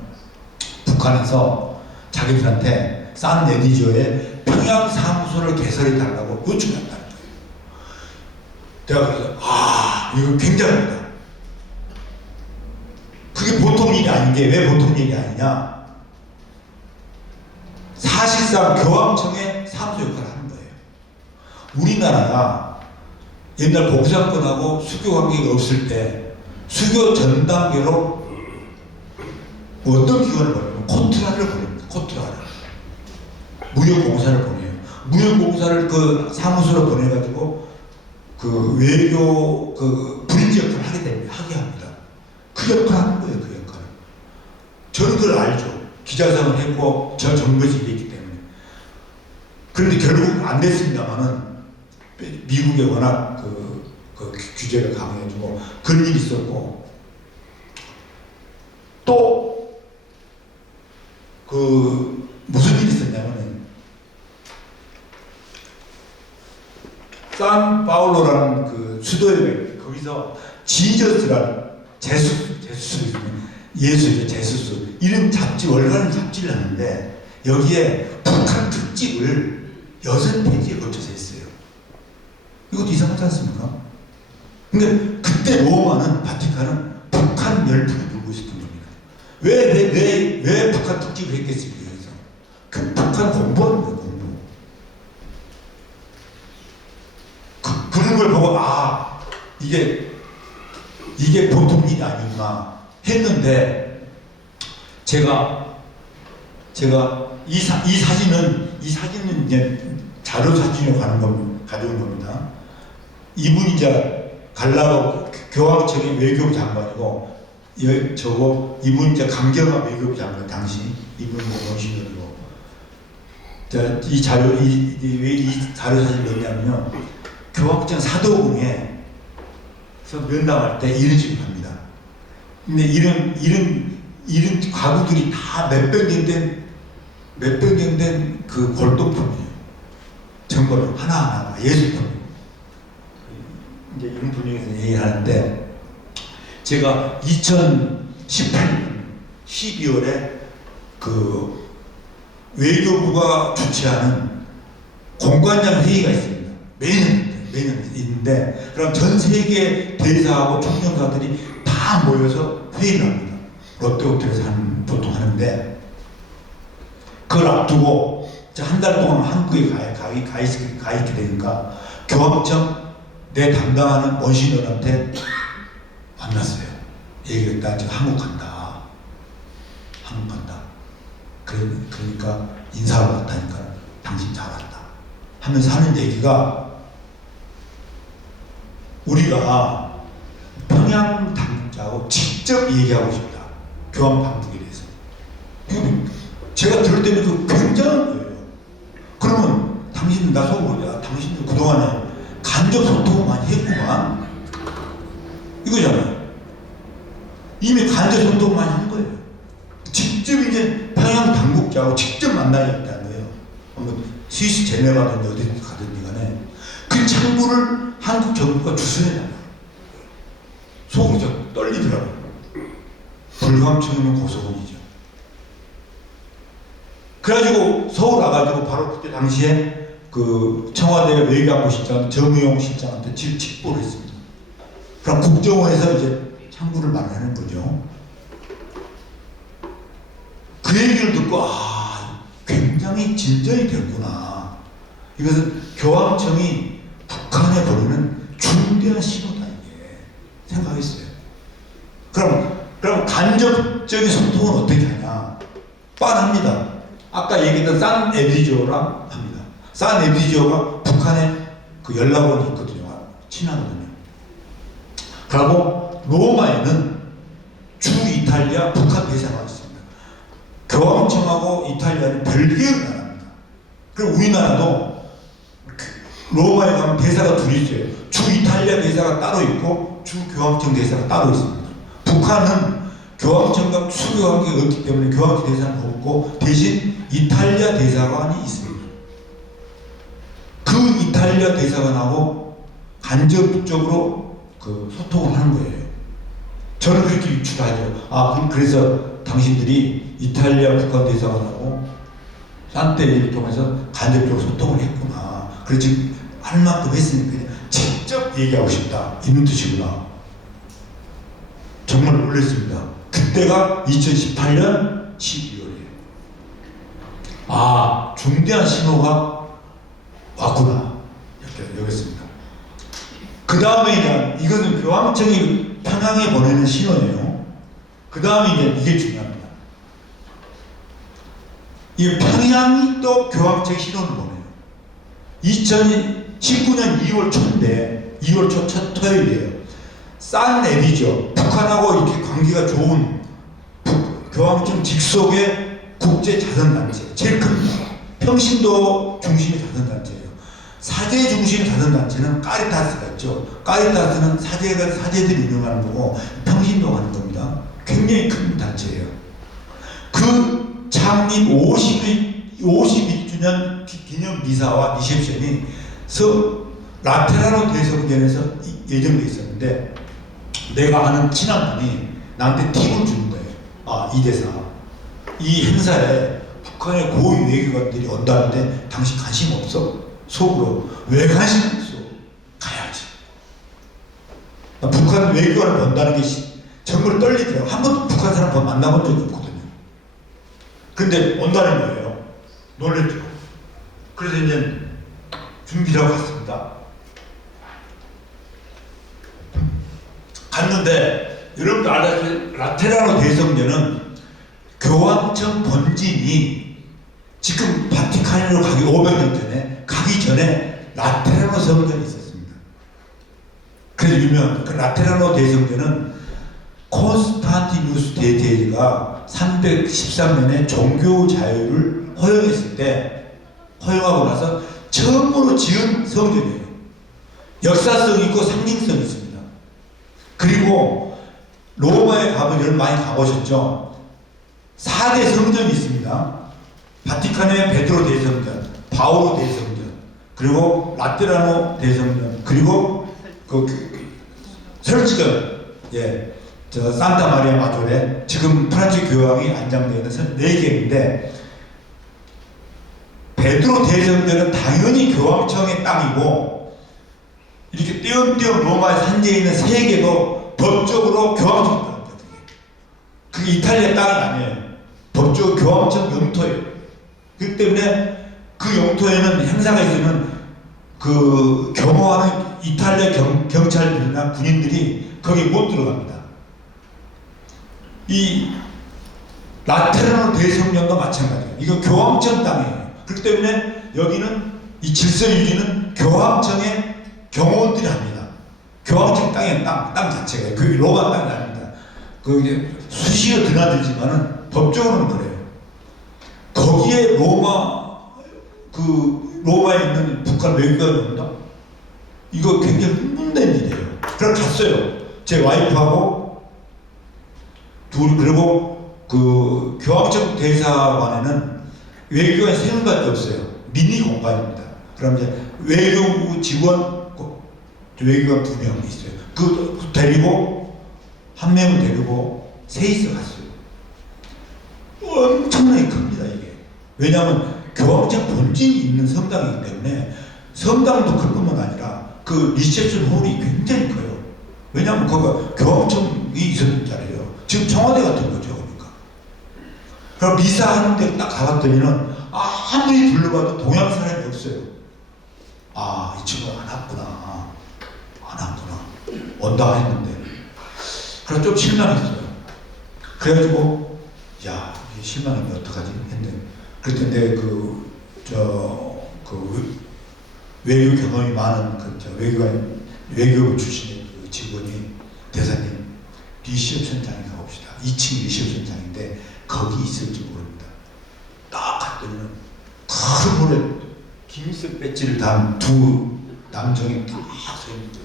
북한에서 자기들한테 산 에디조의 평양 사무소를 개설해 달라고 요청했다는 거예요. 내가 그래서 이거 굉장합니다. 그게 보통 일이 아닌 게 왜 보통 일이 아니냐? 사실상 교황청의 사무소 역할을 하는 거예요. 우리나라가 옛날 공산권하고 수교 관계가 없을 때 수교 전 단계로 어떤 기관을 보내면 코트라를 보냅니다. 코트라를. 무역공사를 보내요. 무역공사를 그 사무소로 보내가지고 그 외교 그 브릿지 역할을 하게 합니다. 그 역할을 하는 거예요. 그 역할을. 저는 그걸 알죠. 기자상을 했고 저 정부에서 일했기 때문에. 그런데 결국 안 됐습니다만은 미국에 워낙 그 규제가 강해가지고 그런 일이 있었고 또 그 무슨 일이 있었냐면은 산파울로라는 그 수도에 거기서 지저스라는 예수죠. 제수수 이런 잡지 월간 잡지를 하는데 여기에 북한 특집을 6페이지에 걸쳐서 했어요. 이것도 그것도 이상하지 않습니까? 근데 그때 로마는 바티칸은 북한 열풍이 불고 있었던 겁니다. 왜 북한 특집을 했겠습니까? 그래서 그 북한 공부하는 거예요, 공부. 그런 걸 보고 이게 보통 일이 아니구나 했는데 제가 이 사진은 이제 자료 사진으로 가져온 겁니다. 이분이 이제 갈라고 교황청의 외교부 장관이고 이분 이제 강경화 외교부 장관 당시 이분 원시들이고 이 자료 사진 뭐냐면요. 교황청 사도궁에서 면담할 때 이런 식으로 합니다. 근데 이런 가구들이 다 몇백 년 된 그 골동품이에요. 정말로 하나하나 예술품. 이제 이런 분위기에서 얘기하는데 제가 2018년 12월에 그 외교부가 주최하는 공관장 회의가 있습니다. 매년 있는데 그럼 전 세계 대사하고 총영사들이 다 모여서 회의를 합니다. 롯데호텔에서 보통 하는데 그걸 앞두고 한 달 동안 한국에 가 있게 되니까 교황청 내 담당하는 원신들한테 만났어요. 얘기했다. 지금 한국 간다. 그러니까 인사하러 갔다니까 당신 잘 왔다. 하면서 하는 얘기가 우리가 평양 당국자하고 직접 얘기하고 싶다. 교황 방북에 대해서. 제가 들을 때는 그 굉장한 거예요. 그러면 당신은 나 속으로 당신들 그동안에 간접 소통을 많이 했구만. 이거잖아요. 이미 간접 소통을 많이 한 거예요. 직접 이제 평양 당국자하고 직접 만나야겠다는 거예요. 한번 스위스 제네바든지 어디 가든지 간에 그 창구를 한국 정부가 주선해달라. 속으로 떨리더라고요. 불감청이면 고소공이죠. 그래가지고 서울 와가지고 바로 그때 당시에 그 청와대 외교안보실장 정의용 실장한테 직보를 했습니다. 그럼 국정원에서 이제 창구를 마련하는 거죠. 그 얘기를 듣고 굉장히 진전이 됐구나. 이것은 교황청이 북한에 보내는 중대한 신호다 이게 생각했어요. 그럼 간접적인 소통은 어떻게 하냐? 빤합니다. 아까 얘기했던 산 에브리지오랑 합니다. 산 에브리지오가 북한에 그 연락원이 있거든요. 친하거든요. 그리고 로마에는 주 이탈리아 북한 대사가 있습니다. 교황청하고 이탈리아는 별개의 나라입니다. 그리고 우리나라도 로마에 가면 대사가 둘이 있어요. 주 이탈리아 대사가 따로 있고 주 교황청 대사가 따로 있습니다. 북한은 교황청과 수교 관계가 없기 때문에 교황청 대사는 없고 대신 이탈리아 대사관이 있습니다. 그 이탈리아 대사관하고 간접적으로 그 소통을 하는 거예요. 저는 그렇게 유추하죠. 그래서 당신들이 이탈리아 북한 대사관하고 산테를 통해서 간접적으로 소통을 했구나. 그래서 지금 할 만큼 했으니까 직접 얘기하고 싶다. 이런 뜻이구나. 정말 놀랐습니다. 그때가 2018년 12월이에요. 중대한 신호가 왔구나. 이렇게 여겼습니다. 그 다음에 이것은 교황청이 평양에 보내는 신호예요. 그 다음에 이게 중요합니다. 이 평양이 또 교황청 신호를 보내요. 2019년 2월 초인데 2월 초 첫 토요일이에요. 산 에비죠. 북한하고 이렇게 관계가 좋은 교황청 직속의 국제 자선단체 제일 큽니다. 평신도 중심의 자선단체예요. 사제 중심의 자선단체는 까리타스가 있죠. 까리타스는 사제들이 운영하는 거고 평신도가 하는 겁니다. 굉장히 큰 단체예요. 그 창립 51주년 기념 미사와 리셉션이 라테라노 대성전에서 예정돼 있었는데 내가 아는 친한 분이 나한테 팁을 주는 거예요. 이 대사 이 행사에 북한의 고위 외교관들이 온다는데 당신 관심 없어? 속으로 왜 관심 없어? 가야 북한 외교관을 본다는 게 정말 떨리더라고요. 한 번도 북한 사람 만나본 적이 없거든요. 근데 온다는 거예요. 놀랬죠. 그래서 이제 준비를 하고 갔습니다. 갔는데 여러분들 알다시피 라테라노 대성전은 교황청 본진이 지금 바티칸으로 가기 500년 전에 가기 전에 라테라노 성전이 있었습니다. 그래서 유명한 그 라테라노 대성전은 콘스탄티누스 대제가 313년에 종교 자유를 허용했을 때 허용하고 나서 처음으로 지은 성전이에요. 역사성이 있고 상징성이 있습니다. 그리고 로마에 가면 여러분 많이 가보셨죠? 4대 성전이 있습니다. 바티칸의 베드로 대성전, 바오로 대성전, 그리고 라테라노 대성전, 그리고 설치전, 저 산타 마리아 마조레, 지금 프란치 교황이 안장되어 있는 4개인데, 베드로 대성전은 당연히 교황청의 땅이고, 이렇게 띄엄띄엄 로마에 산재해 있는 3개도 법적으로 교황청 땅입니다. 그게 이탈리아 땅이 아니에요. 법적으로 교황청 영토예요. 그렇기 때문에 그 영토에는 행사가 있으면 그 경호하는 이탈리아 경찰들이나 군인들이 거기 못 들어갑니다. 이 라테라노 대성전도 마찬가지예요. 이거 교황청 땅이에요. 그렇기 때문에 여기는 이 질서 유지는 교황청의 경호원들이 합니다. 교황청 땅의 땅 자체가 그 로마 땅이 아닙니다. 그 이제 수시로 드나들지만은 법적으로는 그래요. 거기에 로마에 있는 북한 외교관이 온다? 이거 굉장히 흥분된 일이에요. 그래서 갔어요. 제 와이프하고 둘, 그리고 그 교황청 대사관에는 외교관이 3명밖에 없어요. 미니 공간입니다. 그럼 이제 외교부 직원, 외교관 2명 있어요. 그 데리고, 한 명은 데리고 셋이서 갔어요. 엄청나게 큽니다, 이게. 왜냐하면 교황청 본진이 있는 성당이기 때문에 성당도 클 뿐만 아니라 그 리셉션 홀이 굉장히 커요. 왜냐하면 거기가 교황청이 있었던 자리예요. 지금 청와대 같은 거죠, 그러니까. 그럼 미사하는 데 딱 가봤더니는 아무리 둘러봐도 동양 사람이 없어요. 아, 이 친구 안 왔구나. 온다 했는데. 그래서 좀 실망했어요. 그래가지고, 야, 실망하면 어떡하지? 했는데. 그랬는데, 외교 경험이 많은 외교부 출신의 그 직원이, 대사님, 리셉션장에 가봅시다. 2층 리셉션장인데, 거기 있을지 모릅니다. 딱 갔더니, 큰 물에 김일성 배지를 단 2 남정이 딱 서 있는데,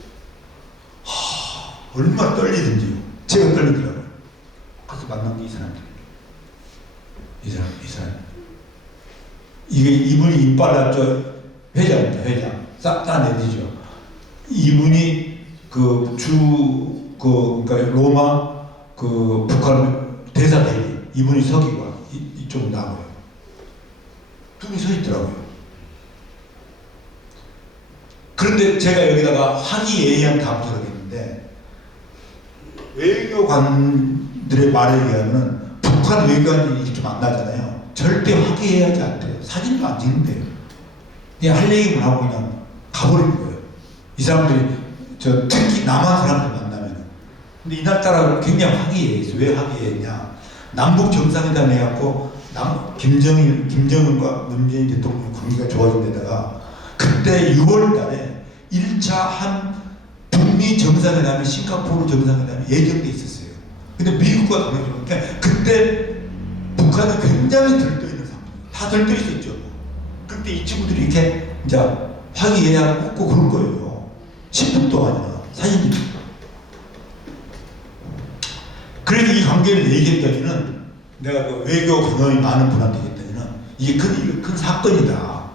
얼마나 떨리는지요. 제가 떨리더라고요. 가서 만난 게 이 사람들이에요. 이 사람. 이게 이분이 이빨 회장입니다. 회장. 싹 다 내리죠. 이분이 그러니까 로마 북한 대사 대리. 이분이 서기관. 이쪽 나와요. 2분이 서 있더라고요. 그런데 제가 여기다가 화기애애한 감사를 했는데, 외교관들의 말에 의하면 북한 외교관이 이렇게 만나잖아요. 절대 화기애애하지 않대요. 사진도 안 찍는데요. 그냥 할 얘기만 하고 그냥 가버리는 거예요. 이 사람들이 특히 남한 사람들 만나면. 근데 이날따라 굉장히 화기애애했어요. 왜 화기애애했냐? 남북 정상회담 해갖고 김정은과 문재인 대통령 관계가 좋아진 데다가 그때 6월 달에 1차 북미 정상회담이 싱가포르 정상회담이 예정돼 있었어요. 근데 미국과 그러니까 그때 북한은 굉장히 들떠있는 상황. 다 들떠 있었죠. 그때 이 친구들이 이렇게 이제 화기애애하고 웃고 그런 거예요. 10분 동안이나 사진이. 그래서 이 관계를 얘기했더니는 내가 그 외교 경험이 많은 분한테 얘기했더니는 이게 큰 사건이다.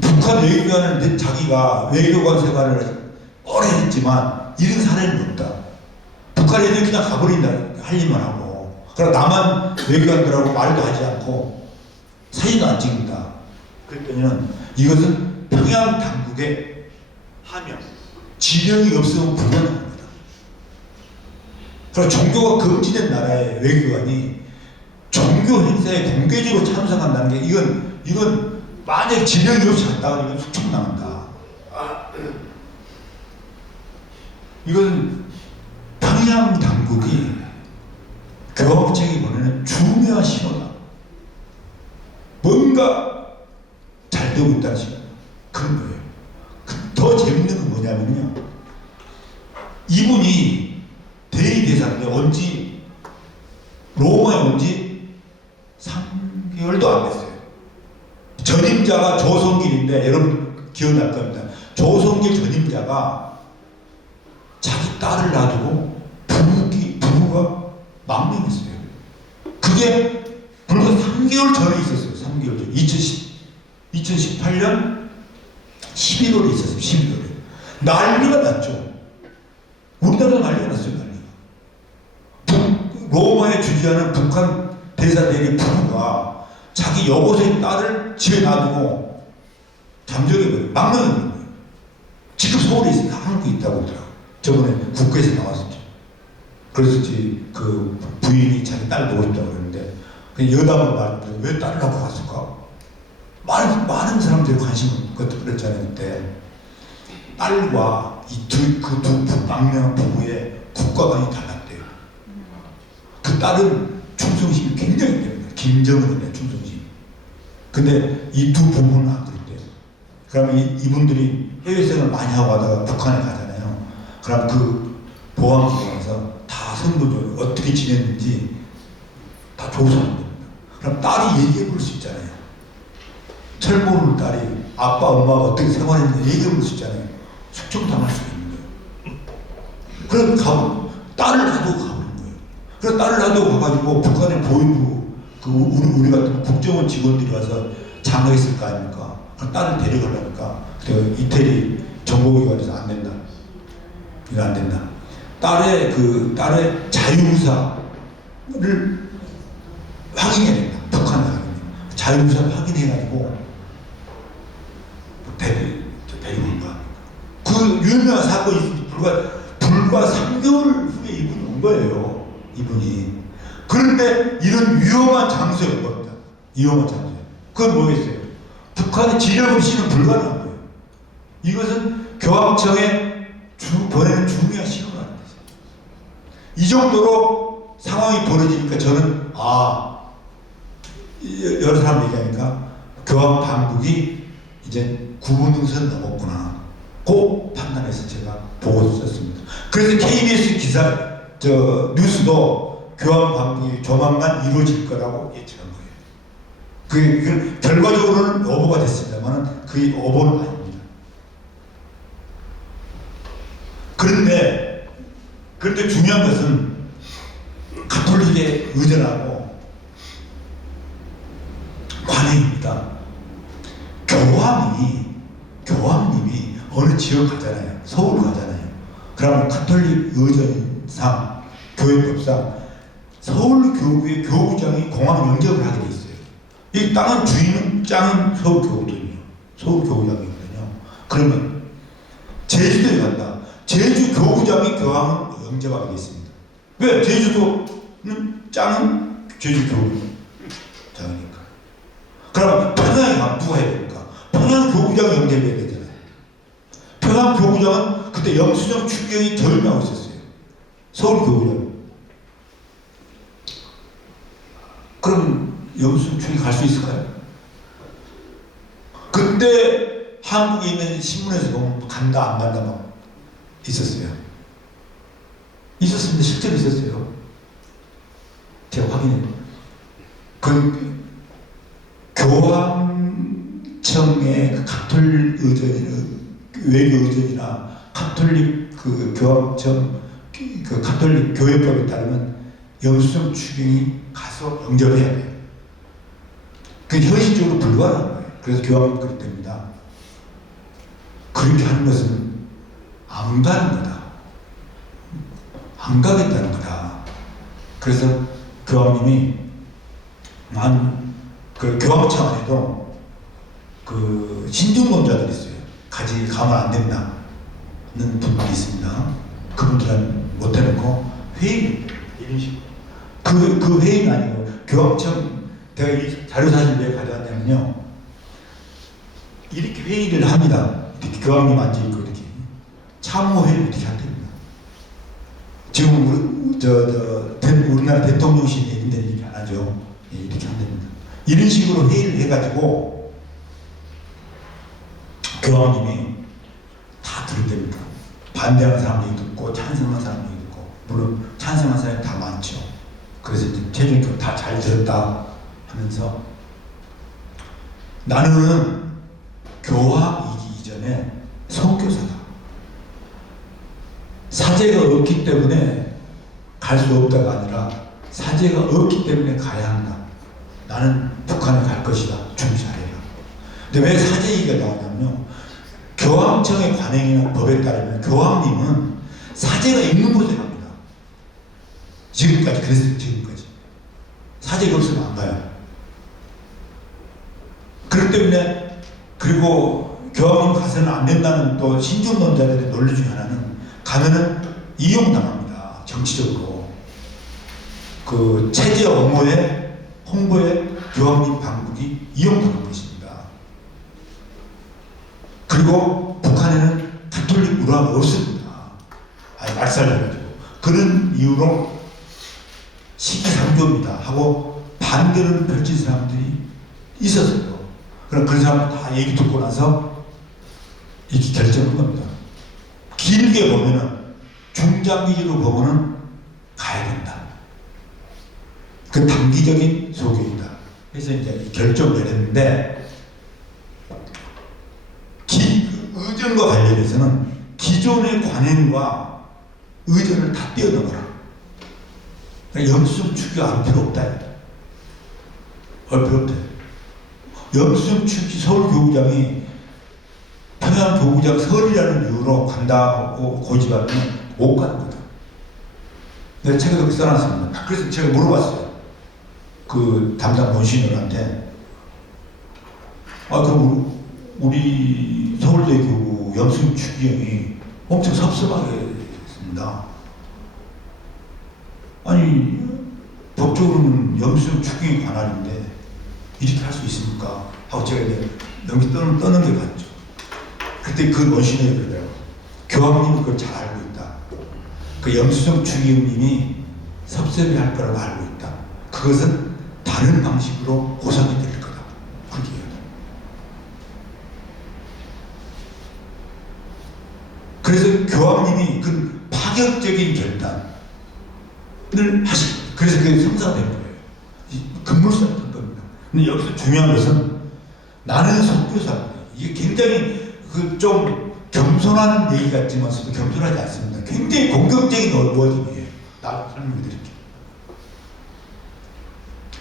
북한 외교관은 자기가 외교관 생활을 오래 했지만 이런 사례는 없다. 북한 애들 그냥 가버린다. 할 일만 하고. 그러나 남한 외교관들하고 말도 하지 않고 사진도 안 찍는다. 그랬더니는 이것은 평양 당국의 하명, 지령이 없으면 불가능합니다. 그리고 종교가 금지된 나라의 외교관이 종교 행사에 공개적으로 참석한다는 게 이건 만약 지명이 없이 갔다가 이건 숙청당한다. 이건 평양 당국이 교황청이 보내는 중요한 신호다. 뭔가 잘 되고 있다는 신호. 그런 거예요. 더 재밌는 건 뭐냐면요. 이분이 대리대사인데 온지 로마에 온지 3개월도 안 됐어요. 전임자가 조성길인데 여러분 기억날 겁니다. 조성길 전임자가 자기 딸을 놔두고 부부가 망명했어요. 그게 불과 3개월 전에 있었어요. 3개월 전. 2018년 11월에 있었어요. 11월에. 난리가 났죠. 우리나라도 난리가 났어요. 로마에 주재하는 북한 대사대리 부부가 자기 여고생 딸을 집에 놔두고 잠적해버려요. 망명해버린 거예요. 지금 서울에 있으니까 한국에 있다고 그러더라고요. 저번에 국회에서 나왔었죠. 그래서 그 부인이 자기 딸 보고 싶다고 그러는데 여담으로 말하면 왜 딸을 갖고 갔을까? 많은 사람들이 관심을 그랬잖아요. 그때 딸과 그 두 망명한 부부의 국가관이 달랐대요. 그 딸은 충성심이 굉장히 됩니다. 김정은의 충성심. 근데 이 두 부부는 안 그랬대요. 그러면 이분들이 해외생활을 많이 하고 가다가 북한에 가잖아요. 그럼 그 보안기관에서 다 성도들 어떻게 지냈는지 다 조사하는 겁니다. 그럼 딸이 얘기해 볼 수 있잖아요. 철모르는 딸이 아빠 엄마가 어떻게 생활했는지 얘기해 볼 수 있잖아요. 숙청당할 수 있는 거예요. 그럼 딸을 놔두고 가버린 거예요. 그래서 딸을 놔두고 가가지고 북한의 보위부 우리 같은 국정원 직원들이 와서 장악했을 거 아닙니까? 그럼 딸을 데려가려니까 이태리 정보기관에서 안 된다. 이거 안 된다. 딸의 자유의사를 확인해야 된다. 북한에 자유의사를 확인해가지고 데리고 온 거야. 그 유명한 사건이 불과 3개월 후에 이분이 온 거예요. 이분이. 그런데 이런 위험한 장소에 온 겁니다. 위험한 장소에. 그건 뭐겠어요? 북한의 진영 없이는 불가능한 거예요. 이것은 교황청에 보내는 중요한 신호라는 거죠. 이 정도로 상황이 벌어지니까 저는 여러 사람 얘기하니까 교황 당국이 이제 구분등선 넘었구나. 그 판단해서 제가 보고 썼습니다. 그래서 KBS 뉴스도 교황 방북이 조만간 이루어질 거라고 예측한 거예요. 그 결과적으로는 오보가 됐습니다만 그게 오보는 아닙니다. 그런데 중요한 것은 가톨릭에 의존하고 관행입니다. 교황님이 어느 지역 가잖아요. 서울 가잖아요. 그러면 가톨릭 의전상 교회법상 서울 교구의 교구장이 공항 영접을 하게 돼 있어요. 이 땅은 주인은 짱은 서울 교구거든요. 서울 교구장이거든요. 그러면 제주도에 간다. 제주 교구장이 교황을 영접하게 돼 있습니다. 왜? 제주도는 짱은 제주 교구장이니까. 그럼 평양에 가면 누가 해야 됩니까? 평양 교구장 영접해야 되잖아요. 평양 교구장은 그때 영수증 출경이 더 유명하고 있었어요. 서울 교구장. 그럼 영수증 출경 갈 수 있을까요? 그때 한국에 있는 신문에서 보면 간다 안 간다 막 있었어요. 있었습니다. 실제로 있었어요. 제가 확인해요. 그 교황청의 그 가톨릭 외교 의전이나 가톨릭 그 교황청 그 가톨릭 교회법에 따르면 영수증 추경이 가서 영접해야 돼요. 그게 현실적으로 불가능한 거예요. 그래서 교황은 그렇게 됩니다. 그렇게 하는 것은 안 가는 거다. 안 가겠다는 거다. 그래서 교황님이 그 교황청 안에도 그 신중론자들이 있어요. 가면 안 된다는 분들이 있습니다. 그분들은 못해놓고 회의 이런 식으로. 그 회의는 아니고 교황청 내가 이 자료 사실 왜 가져왔냐면요. 이렇게 회의를 합니다. 이렇게 교황님 앉아있고 이렇게 참모회의를 이렇게 한답니다. 지금 우리나라 대통령실인데 이렇게 안 하죠. 예, 이렇게 한답니다. 이런 식으로 회의를 해가지고 교황님이 다 들었답니다. 반대하는 사람 얘기 듣고 찬성하는 사람 얘기 듣고, 물론 찬성하는 사람이 다 많죠. 그래서 이제 최종적으로 다 잘 들었다 하면서 나는 교황이기 이전에 선교사다. 사제가 없기 때문에 갈 수 없다가 아니라 사제가 없기 때문에 가야 한다. 나는 북한에 갈 것이다. 준비 잘해라. 근데 왜 사제 얘기가 나오냐면요. 교황청의 관행이나 법에 따르면 교황님은 사제가 있는 곳에 갑니다. 지금까지 그랬어요. 지금까지. 사제가 없으면 안 가요. 그렇기 때문에 그리고 교황님 가서는 안 된다는 또 신중론자들의 논리 중에 하나는 가면은 이용당합니다. 정치적으로. 그 체제 업무에 홍보에 교황님 방북이 이용당한 것입니다. 그리고 북한에는 가톨릭 문화가 없습니다. 아니 말살해가지고 그런 이유로 시기상조입니다 하고 반대를 펼친 사람들이 있었어요. 그럼 그 사람들 다 얘기 듣고 나서 이렇게 결정한 겁니다. 길게 보면은 중장기적으로 보면은 가야 된다. 그 단기적인 소교이다. 그래서 이제 결정을 내렸는데 의전과 관련해서는 기존의 관행과 의전을 다 떼어넣어라. 영수증 축이 할 필요 없다. 할 필요 없다. 영수증 축이 서울교구장이 평양교구장 설이라는 이유로 간다고 고집하면 못 가는 거다. 내가 책에도 써놨습니다. 그래서 제가 물어봤어요. 그 담당 원신들한테 그럼 우리 서울대교구 영수증 추기형이 엄청 섭섭하게 했습니다. 아니 법적으로는 영수증 추기의 관할인데 이렇게 할 수 있습니까? 하고 제가 이제 연기 떠는 게 맞죠. 그때 그 원신이 그러더라고요. 교황님은 그걸 잘 알고 있다. 그 영수증 추기형님이 섭섭해 할 거라고 알고 있다. 그것은 다른 방식으로 보상이 될 거다. 그렇게 얘기해요. 그래서 교황님이 그 파격적인 결단을 하실 거예요. 그래서 그게 성사된 거예요. 급물살했던 겁니다. 근데 여기서 중요한 것은 나는 선교사다. 이게 굉장히 그 좀 겸손한 얘기 같지만서도 겸손하지 않습니다. 굉장히 공격적인 워딩이에요. 나도 설명해 드릴게요.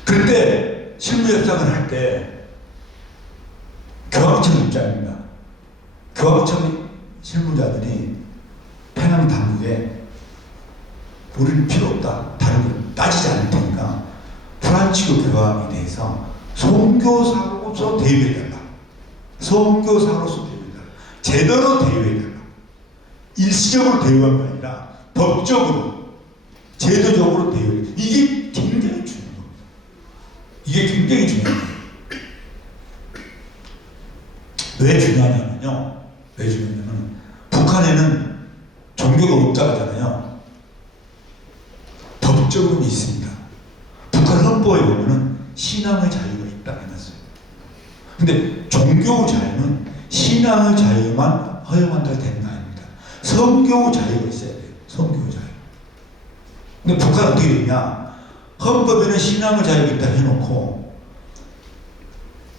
그때 실무 협상을 할 때 교황청 입장입니다. 교황청 실무자들이 평양 당국에 우리는 필요 없다. 다른 걸 따지지 않을 테니까 프란치스코 교황에 대해서 선교사로서 대우해달라. 선교사로서 대우해달라. 제대로 대우해달라. 일시적으로 대우한 게 아니라 법적으로 제도적으로 대우해달라. 이게 굉장히 중요한 겁니다. 이게 굉장히 중요한 거예요. 왜 중요하냐면요. 왜 중요하냐면 북한에는 종교가 없다고 하잖아요. 법적으로는 있습니다. 북한 헌법에 보면은 신앙의 자유가 있다고 해놨어요. 근데 종교 자유는 신앙의 자유만 허용한다고 되는 거 아닙니다. 성교 자유가 있어야 돼요. 성교 자유. 근데 북한은 어떻게 되냐? 헌법에는 신앙의 자유가 있다 해놓고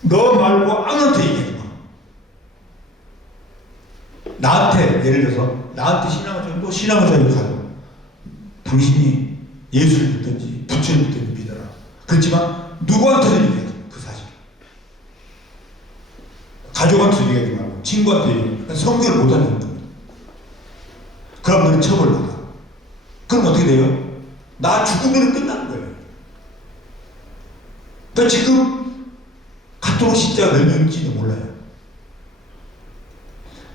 너 말고 아무한테 얘기하지 마. 나한테 예를 들어서 나한테 신앙을 자유, 너 신앙을 자유를 가져. 당신이 예수를 믿든지 부처를 믿든지 믿어라. 그렇지만 누구한테도 얘기하지 마. 그 사실. 가족한테 얘기하지 말고 친구한테 얘기하지 마. 성교를 못하는 겁니다. 그럼 너는 처벌받아. 그럼 어떻게 돼요? 나 죽으면 끝나는 거예요. 그러니까 지금 카톨릭 신자가 몇 명인지도 몰라요.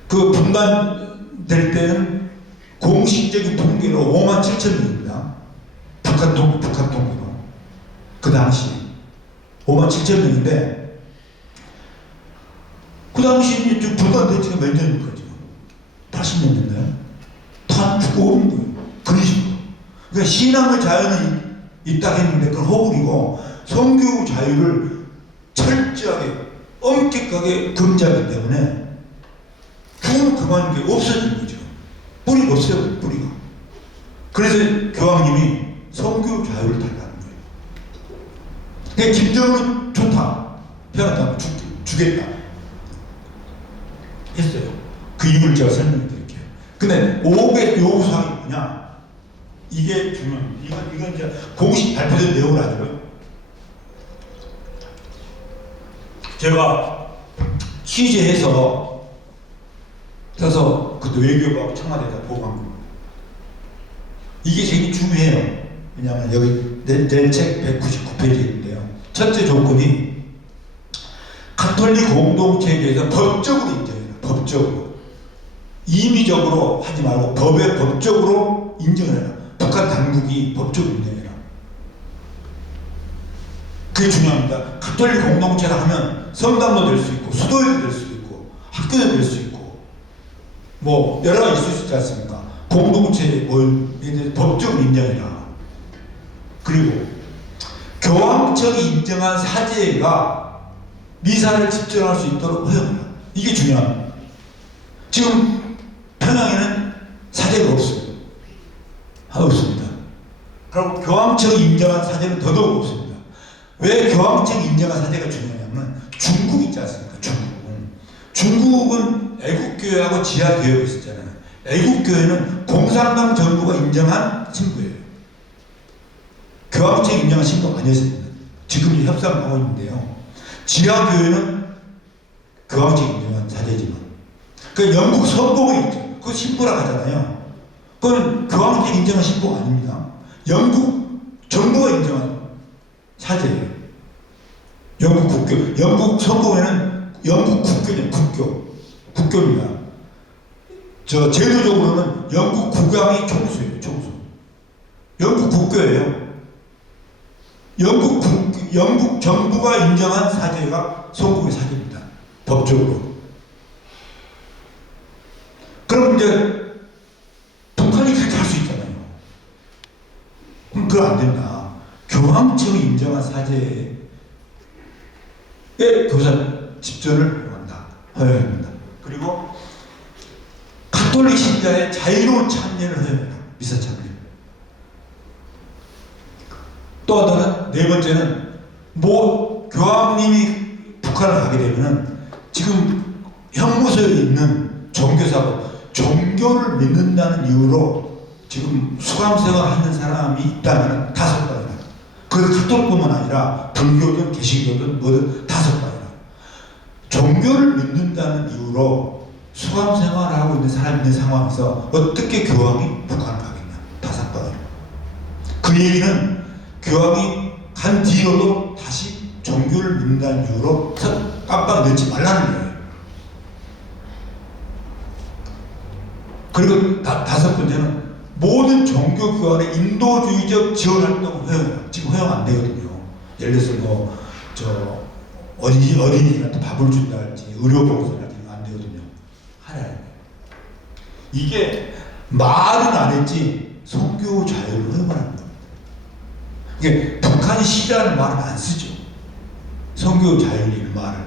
그 분단될 때는 공식적인 통계로 57,000명입니다. 북한 통계로. 그 당시 5만 7천 명인데 그 당시 불과한 지가 몇 년입니까 지금? 80년 됐나요? 다 죽고 오는 거예요. 그런 식으로. 그러니까 신앙의 자유는 있다 했는데 그건 허구이고 성교 자유를 철저하게 엄격하게 금지하기 때문에 교훈은 그만인 게 없어진 거죠. 뿌리가 없어요. 뿌리가. 그래서 교황님이 성교 자유를 달라는 거예요. 그러니까 김정은 좋다. 평화당 주겠다. 했어요. 그 이유를 제가 설명해 드릴게요. 근데 500 요구사항이 뭐냐? 이게 중요합니다. 이건 이제 공식 발표된 내용은 아니고요. 제가 취재해서 그것도 외교부하고 청와대에다 보고한 겁니다. 이게 되게 중요해요. 왜냐하면 여기 내 책 199페이지인데요. 첫째 조건이 가톨릭 공동체에 대해서 법적으로 인정해라. 법적으로. 임의적으로 하지 말고 법적으로 인정해라. 북한 당국이 법적으로 인정해라. 그게 중요합니다. 가톨릭 공동체라 하면 성당도 될 수 있고 수도회도 될 수 있고 학교도 될 수 있고 뭐 여러 가지 있을 수 있지 않습니까? 공동체에 법적으로 인정해라. 그리고 교황청이 인정한 사제가 미사를 집전할 수 있도록 허용해라. 이게 중요합니다. 지금 평양에는 사제가 없어요. 없습니다. 그리고 교황청이 인정한 사제는 더더욱 없습니다. 왜 교황청이 인정한 사제가 중요하냐면 중국 있지 않습니까? 중국은 애국교회하고 지하교회가 있었잖아요. 애국교회는 공산당 정부가 인정한 신부예요. 교황청이 인정한 신부가 아니었습니다. 지금 협상하고 있는데요. 지하교회는 교황청이 인정한 사제지만 그 영국 선봉에 있죠. 그거 신부라고 하잖아요. 그건 교황청이 인정한 신부가 아닙니다. 영국 정부가 인정한 사제예요. 영국 국교, 영국 선봉에는 영국 국교입니다. 제도적으로는 영국 국왕이 총수예요. 총수. 영국 국교예요. 영국 정부가 인정한 사제가 성국의 사제입니다. 법적으로. 그럼 이제 북한이 그렇게 할 수 있잖아요. 그럼 그거 안 된다. 교황청이 인정한 사제의 교사 집전을 허용합니다. 그리고 가톨릭 신자의 자유로운 참여를 허용합니다. 미사 참여. 또 하나는 네 번째는 교황님이 북한을 가게 되면은 지금 형무소에 있는 종교사고 종교를 믿는다는 이유로 지금 수감생활하는 사람이 있다면 5번이라. 그래서 가톨릭뿐만 아니라 불교든 개신교든 뭐든 5번이라. 종교를 믿는다는 이유로 수감생활을 하고 있는 사람이 있는 상황에서 어떻게 교황이 북한을 가겠냐. 5번이라. 그 얘기는 교황이 간 뒤로도 다시 종교를 믿는다는 이유로 깜빡 넣지 말라는 거예요. 그리고 5번째는 모든 종교 교환의 인도주의적 지원 활동을 허용해요. 지금 허용 안 되거든요. 예를 들어서 어린이들한테 밥을 준다 할지 의료봉사를 할지 안 되거든요. 하라는 거예요. 이게 말은 안 했지 성교 자유를 허용하는 거예요. 이게 북한이 싫어하는 말은 안 쓰죠. 성교 자유라는 말을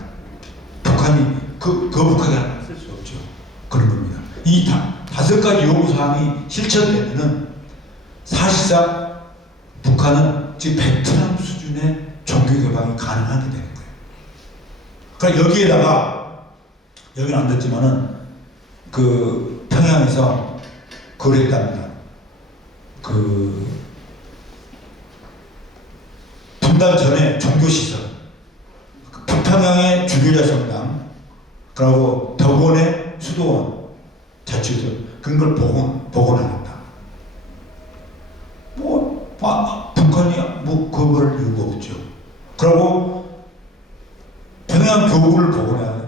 북한이 거북하게 하는 말 쓸 수 없죠. 그런 겁니다. 이 5가지 요구사항이 실천되면은 사실상 북한은 지금 베트남 수준의 종교 개방이 가능하게 되는 거예요. 그러니까 여기에다가 여기는 안 됐지만은 그 평양에서 그걸 했답니다. 분단 전에 종교시설, 북평양의 주교자 성당, 그리고 덕원의 수도원, 자치구들 그런 걸 복원하겠다. 북한이 그걸 이유가 없죠. 그리고 평양 교구를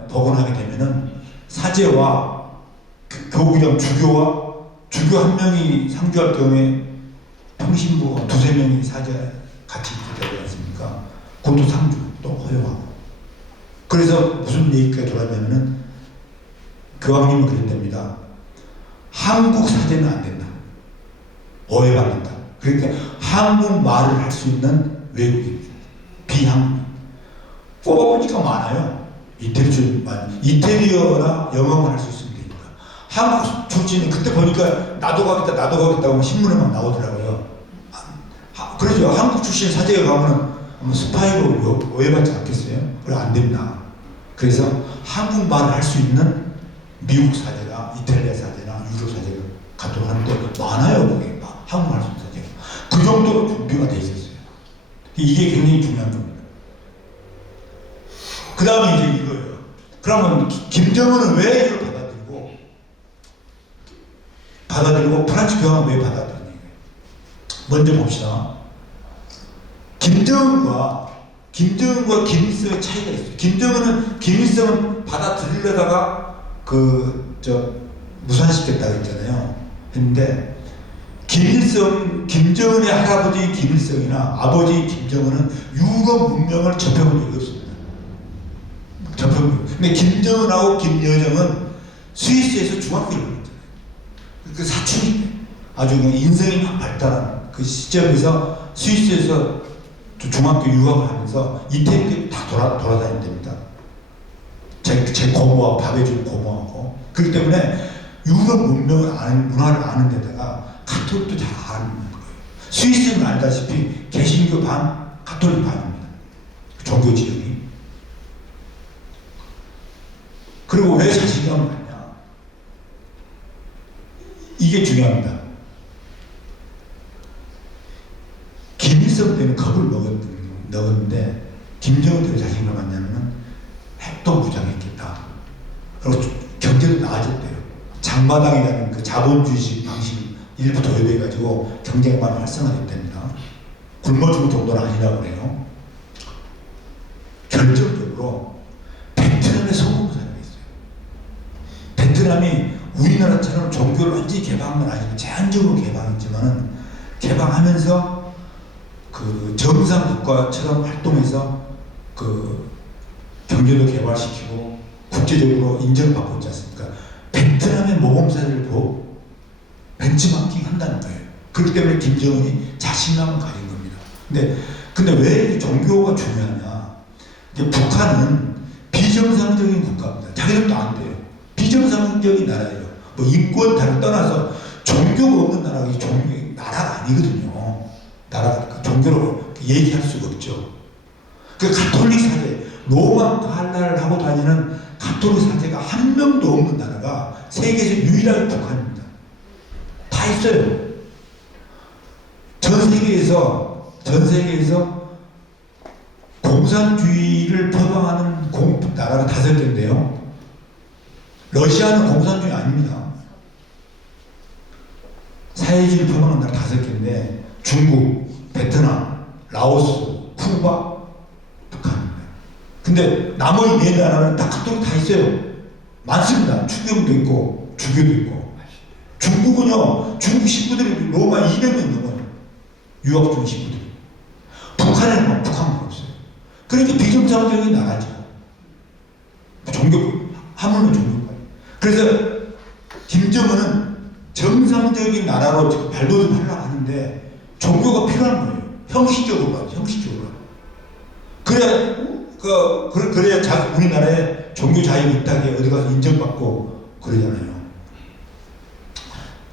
복원하게 되면은 사제와 교구장 주교 한 명이 상주할 경우에 평신부가 2-3 대통령이 사제 같이 있게 되지 않습니까? 그것도 상주 또 허용하고. 그래서 무슨 얘기가 돌아가냐면은 교황님은 그랬답니다. 한국 사제는 안 된다. 오해받는다. 그러니까 한국말을 할 수 있는 외국인, 비한국인. 뽑아보니까 많아요. 이태리어나 영어만 할 수 있으면 되니까. 한국 출신은 그때 보니까 나도 가겠다고 신문에만 나오더라고요. 그러죠. 한국 출신 사제가 가면은 스파이로 오해받지 않겠어요? 그래 안 됩니다. 그래서 한국말을 할 수 있는 미국 사제나 이탈리아 사제나 유럽 사제가 가도록 하는데 많아요. 그게 한국말 할 수 있는 사제가. 그 정도로 준비가 돼 있었어요. 이게 굉장히 중요한 겁니다. 그 다음에 이제 이거예요. 그러면 김정은은 왜 이걸 받아들이고 프란츠 교황은 왜 받아들이는 거예요? 먼저 봅시다. 김정은과 김일성의 차이가 있어요. 김정은은 김일성은 받아들이려다가 무산시켰다고 했잖아요. 했는데 김정은의 할아버지 김일성이나 아버지 김정은은 유럽 문명을 접해본 적이 없습니다. 근데 김정은하고 김여정은 스위스에서 중학교를 갔잖아요. 그 사춘기 때 아주 인성이 막 발달한 그 시점에서 스위스에서 중학교 유학을 하면서 이태리 다 돌아다녔답니다. 제 고모하고 밥 해주는 고모하고. 그렇기 때문에 유럽 문명을 문화를 아는 데다가 가톨릭도 잘 아는 거예요. 스위스는 알다시피 개신교 반, 가톨릭 반입니다. 종교 지역이. 그리고 왜 자신감을 갖냐? 이게 중요합니다. 김일성 때는 겁을 넣었는데 김정은 때는 자신감 갖냐면 핵도 무장했겠다. 그리고 경제도 나아졌대요. 장마당이라는 그 자본주의식 방식이 일부 도입해가지고 경제가 많이 활성화됐답니다. 굶어 죽을 정도는 아니라고 그래요. 결정적으로 베트남에 소금사가 있어요. 베트남이 우리나라처럼 종교를 완전히 개방한 건 아니고 제한적으로 개방했지만은 개방하면서 그 정상 국가처럼 활동해서 그 경제도 개발시키고 국제적으로 인정받고 있지 않습니까? 베트남의 모범사를 보고 벤치마킹 한다는 거예요. 그렇기 때문에 김정은이 자신감을 가진 겁니다. 근데 왜 종교가 중요하냐? 이제 북한은 비정상적인 국가입니다. 자기들도 안 돼요. 비정상적인 나라예요. 뭐 인권 다를 떠나서 종교가 없는 나라가 나라가 아니거든요. 나라가 종교로 얘기할 수가 없죠. 그 가톨릭 사제, 로마 갈라를 하고 다니는 가톨릭 사제가 한 명도 없는 나라가 세계에서 유일하게 북한입니다. 다 있어요. 전 세계에서 공산주의를 표방하는 나라가 5개인데요. 러시아는 공산주의 아닙니다. 사회주의를 표방하는 나라 5개인데 중국, 베트남, 라오스, 쿠바, 북한입니다. 근데 나머지 4나라는 다 가톨릭 다 있어요. 많습니다. 추경도 있고 주교도 있고. 중국은요, 중국 식구들이 로마 200명 넘어요. 유학 중 식구들이. 북한에는 북한만 없어요. 그러니까 비정상적인 나라죠. 하물며 종교가. 그래서 김정은은 정상적인 나라로 지금 발돋움 하려고 하는데 종교가 필요한 거예요. 형식적으로. 그래야 우리나라에 종교 자유 못하게 어디 가서 인정받고 그러잖아요.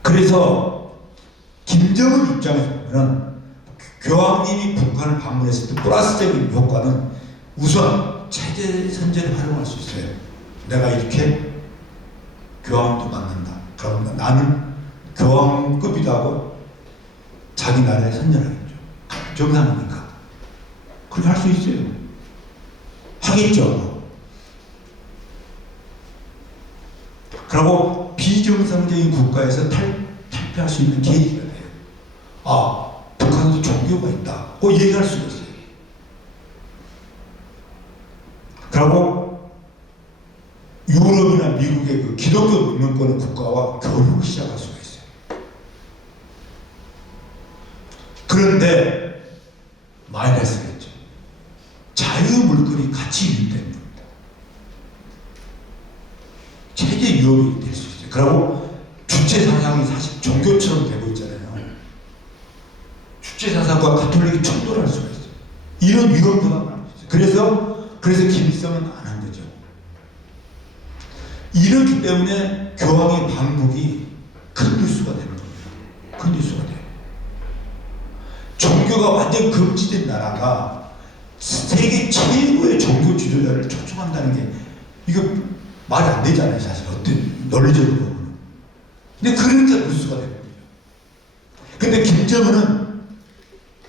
그래서 김정은 입장에서 보면 교황님이 북한을 방문했을 때 플러스적인 효과는 우선 체제 선전에 활용할 수 있어요. 내가 이렇게 교황도 만난다. 그러면 나는 교황급이다 하고 자기 나라에 선전하겠죠. 정상이니까. 그렇게 할 수 있어요. 하겠죠. 그리고 비정상적인 국가에서 탈피할 수 있는 계기가 돼요. 아, 북한도 종교가 있다. 그 얘기할 수가 있어요. 그리고 유럽이나 미국의 그 기독교 문명권 국가와 교류를 시작할 수가 있어요. 그런데 마이너스겠죠. 자유 물건이 가치 유입되는 겁니다. 체제 위협이 될 수 있어요. 그리고 주체 사상이 사실 종교처럼 되고 있잖아요. 주체 사상과 가톨릭이 충돌할 수가 있어요. 이런 위험 부담을 하고 있어요. 그래서 김일성은 안 한 거죠. 이렇기 때문에 교황의 방북이 큰 뉴스가 되는 거예요. 큰 뉴스가 돼요. 종교가 완전 금지된 나라가 세계 최고의 종교 지도자를 초청한다는 게 이거 말이 안 되잖아요. 사실 어떤 논리적으로 보면. 근데 그러니까 뉴스가 되는 거예요. 근데 김정은은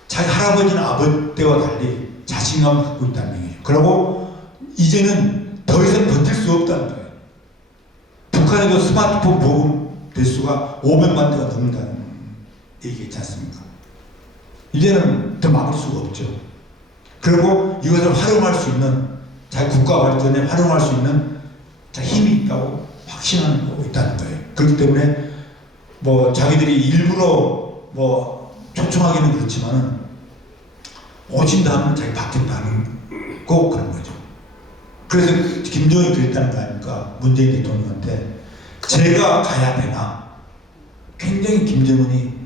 자기 할아버지나 아버지 때와 달리 자신감을 갖고 있다는 얘기예요. 그리고 이제는 더 이상 버틸 수 없다는 거예요. 북한에도 스마트폰 보급 대수가 500만 대가 넘는다는 얘기겠지 않습니까? 이제는 더 막을 수가 없죠. 그리고 이것을 활용할 수 있는, 자기 국가 발전에 활용할 수 있는 힘이 있다고 확신하고 있다는 거예요. 그렇기 때문에 뭐 자기들이 일부러 뭐 초청하기는 그렇지만은 오진다면 자기 받겠다는 거 그런 거죠. 그래서 김정은이 그랬다는 거 아닙니까? 문재인 대통령한테 제가 가야 되나? 굉장히 김정은이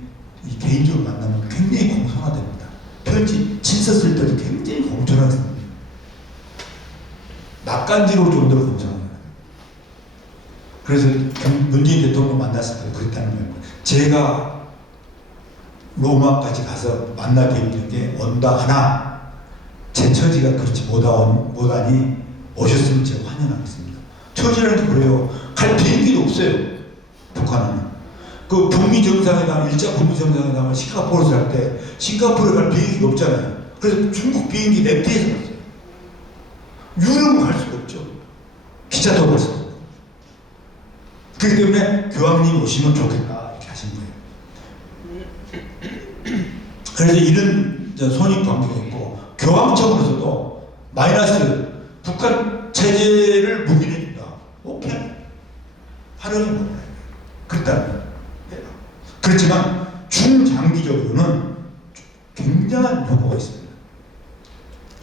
이 개인적으로 만나면 굉장히 공손하답니다. 편지 친서 쓸 때도 굉장히 공손하답니다. 낯간지러울 정도로 공손합니다. 그래서 문재인 대통령 만났을 때 그랬다는 거예요. 제가 로마까지 가서 만나게 있는 게 온다 하나 제 처지가 그렇지 못하니 오셨으면 제가 환영하겠습니다. 처지라는 게 그래요. 갈 비행기도 없어요. 북한은. 그 북미 정상회담, 1차 북미 정상회담을 싱가포르에서 할 때 싱가포르에 갈 비행기가 없잖아요. 그래서 중국 비행기 랩티에서 갔어요. 유럽은 갈 수가 없죠. 기차 타고 갈 수가 없고. 그렇기 때문에 교황님 오시면 좋겠다 이렇게 하신 거예요. 그래서 이런 손익관계가 있고 교황청으로서도 마이너스 북한 체제를 묵인해준다. 오케이. 활용해 먹어요. 그렇다면. 그렇지만 중장기적으로는 굉장한 효과가 있습니다.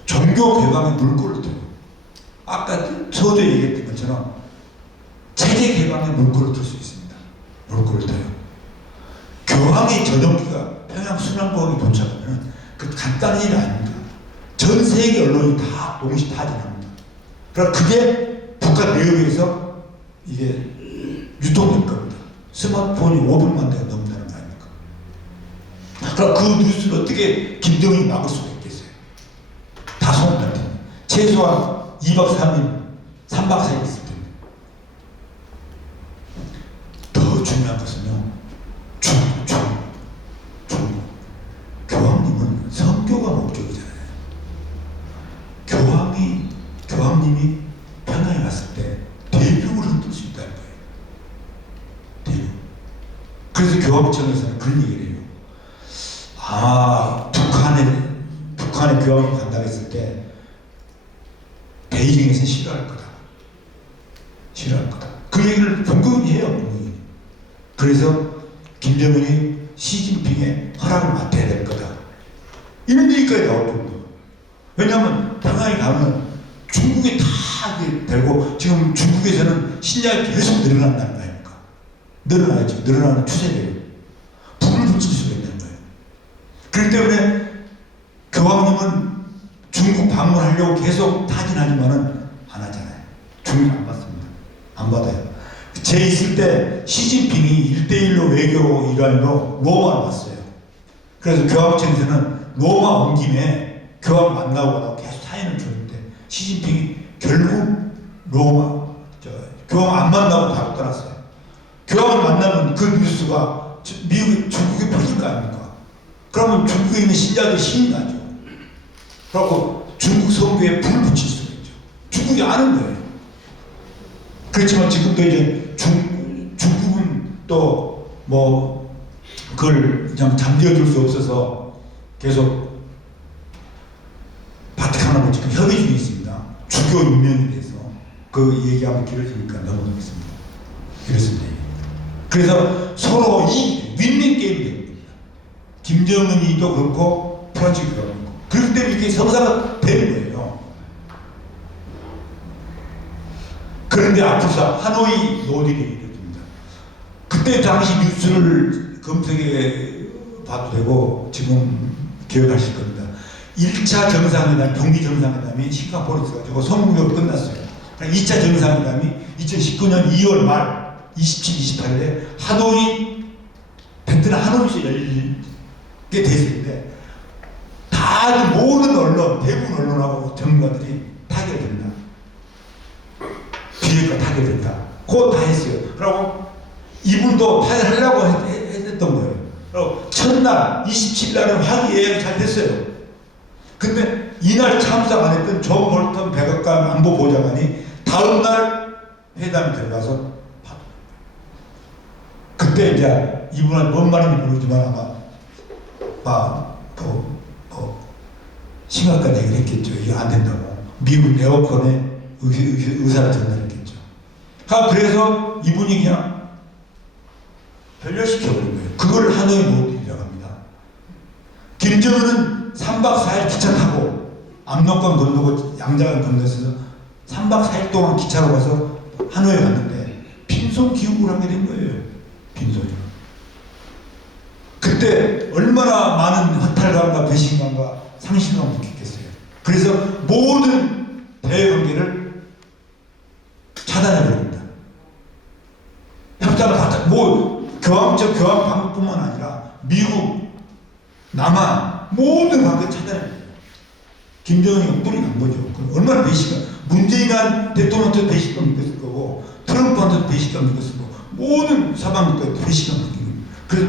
종교 개방의 물꼬를 터요. 아까 서두에 얘기했던 것처럼 체제 개방의 물꼬를 틀 수 있습니다. 물꼬를 터요. 교황의 전용기가 평양 순환공항에 도착하면 그 간단한 일이 아닙니다. 전 세계 언론이 다 동시 타진합니다. 그러니까 그게 북한 내역에서 이게 유통될 겁니다. 스마트폰이 500만 대가 넘는다는 거 아닙니까? 그럼 그 뉴스를 어떻게 김정은이 막을 수가 있겠어요? 다 소문날 텐데. 최소한 2박 3일, 3박 4일 있을 텐데. 더 중요한 것은요. 교황님은 성교가 목적이잖아요. 교황님이 평양에 갔을 때 대륙을 흔들 수 있다는 거예요. 대륙. 그래서 교황청에서는 그런 얘기를 해요. 북한에 교황이 간다고 했을 때 베이징에서 싫어할 거다. 싫어할 거다. 그 얘기를 분명히 해요. 분명히. 그래서 김정은이 시진핑의 허락을 맡아야 될 거다. 이런 얘기까지 나올 정도. 왜냐하면 평양에 가면 중국에 다 되고 지금 중국에서는 신약이 계속 늘어난다는 거 아닙니까? 늘어나죠. 늘어나는 추세예요. 불을 붙일 수가 있는 거예요. 그렇기 때문에 교황님은 중국 방문하려고 계속 타진하지만은 안 하잖아요. 중국 안 받습니다. 안 받아요. 제 있을 때 시진핑이 1대1로 외교 일환으로 로마를 왔어요. 그래서 교황청에서는 로마 온 김에 교황 만나고 계속 사인을 줬는데 시진핑이 결국 교황 안 만나고 바로 떠났어요. 교황을 만나면 그 뉴스가 중국에 퍼질 거 아닙니까? 그러면 중국에 있는 신자들 신이 나죠. 그리고 중국 성교에 불을 붙일 수가 있죠. 중국이 아는 거예요. 그렇지만 지금도 이제 중국은 또 뭐 그걸 그냥 잠재워줄 수 없어서 계속 바티칸하고 지금 협의 중에 있습니다. 주교 임명에 대해서 그 얘기하면 길어지니까 넘어가겠습니다. 그렇습니다. 그래서 서로 윈윈 게임이 됩니다. 김정은이도 그렇고 프란치스코도 그렇고 그렇기 때문에 이게 성사가 되는 거예요. 그런데 앞으로 하노이 노딜이 이루어집니다. 그때 당시 뉴스를 검색해 봐도 되고 지금 기억하실 겁니다. 1차 정상회담, 경기 정상회담이 싱가포르에서 있어가지고 성공적으로 끝났어요. 2차 정상회담이 2019년 2월 말 27, 28일에 하노이, 베트남 하노이에서 열리게 됐는데 다들 모든 언론, 대부분 언론하고 전문가들이 타결된다. 비핵화 타결된다. 그거 다 했어요. 그리고 이분도 타결하려고 했던 거예요. 그리고 첫날 27일날은 화기애애하게 잘 됐어요. 근데 이날 참석 안 했던 존 볼턴 백악관 안보보좌관이 다음날 회담에 들어가서 그때 이제 이분은 뭔 말인지 모르지만 아마 심각한 얘기를 했겠죠. 이게 안 된다고. 미국 에어컨에 의사를 전달했겠죠. 그래서 이분이 그냥 변절시켜버린 거예요. 그걸 하노이 노딜이라고 합니다. 김정은은 3박 4일 기차 타고 압록강 건너고 양자강 건너서 3박 4일 동안 기차로 가서 하노이에 갔는데 빈손 귀국을 하게 된 거예요. 빈손으로. 그때 얼마나 많은 허탈감과 배신감과 상실감을 느꼈겠어요. 그래서 모든 대외관계를 차단해버립니다. 협상을 다, 교황적 교황 방법뿐만 아니라 미국, 남한 모든 관계 차단해버립니다. 김정은이가 뿌리 난 거죠. 얼마나 배신감, 문재인 대통령한테 배신감 느꼈을 거고, 트럼프한테도 배신감 느꼈을 거고, 모든 사방국가에 배신감 느끼는 거예요. 그래서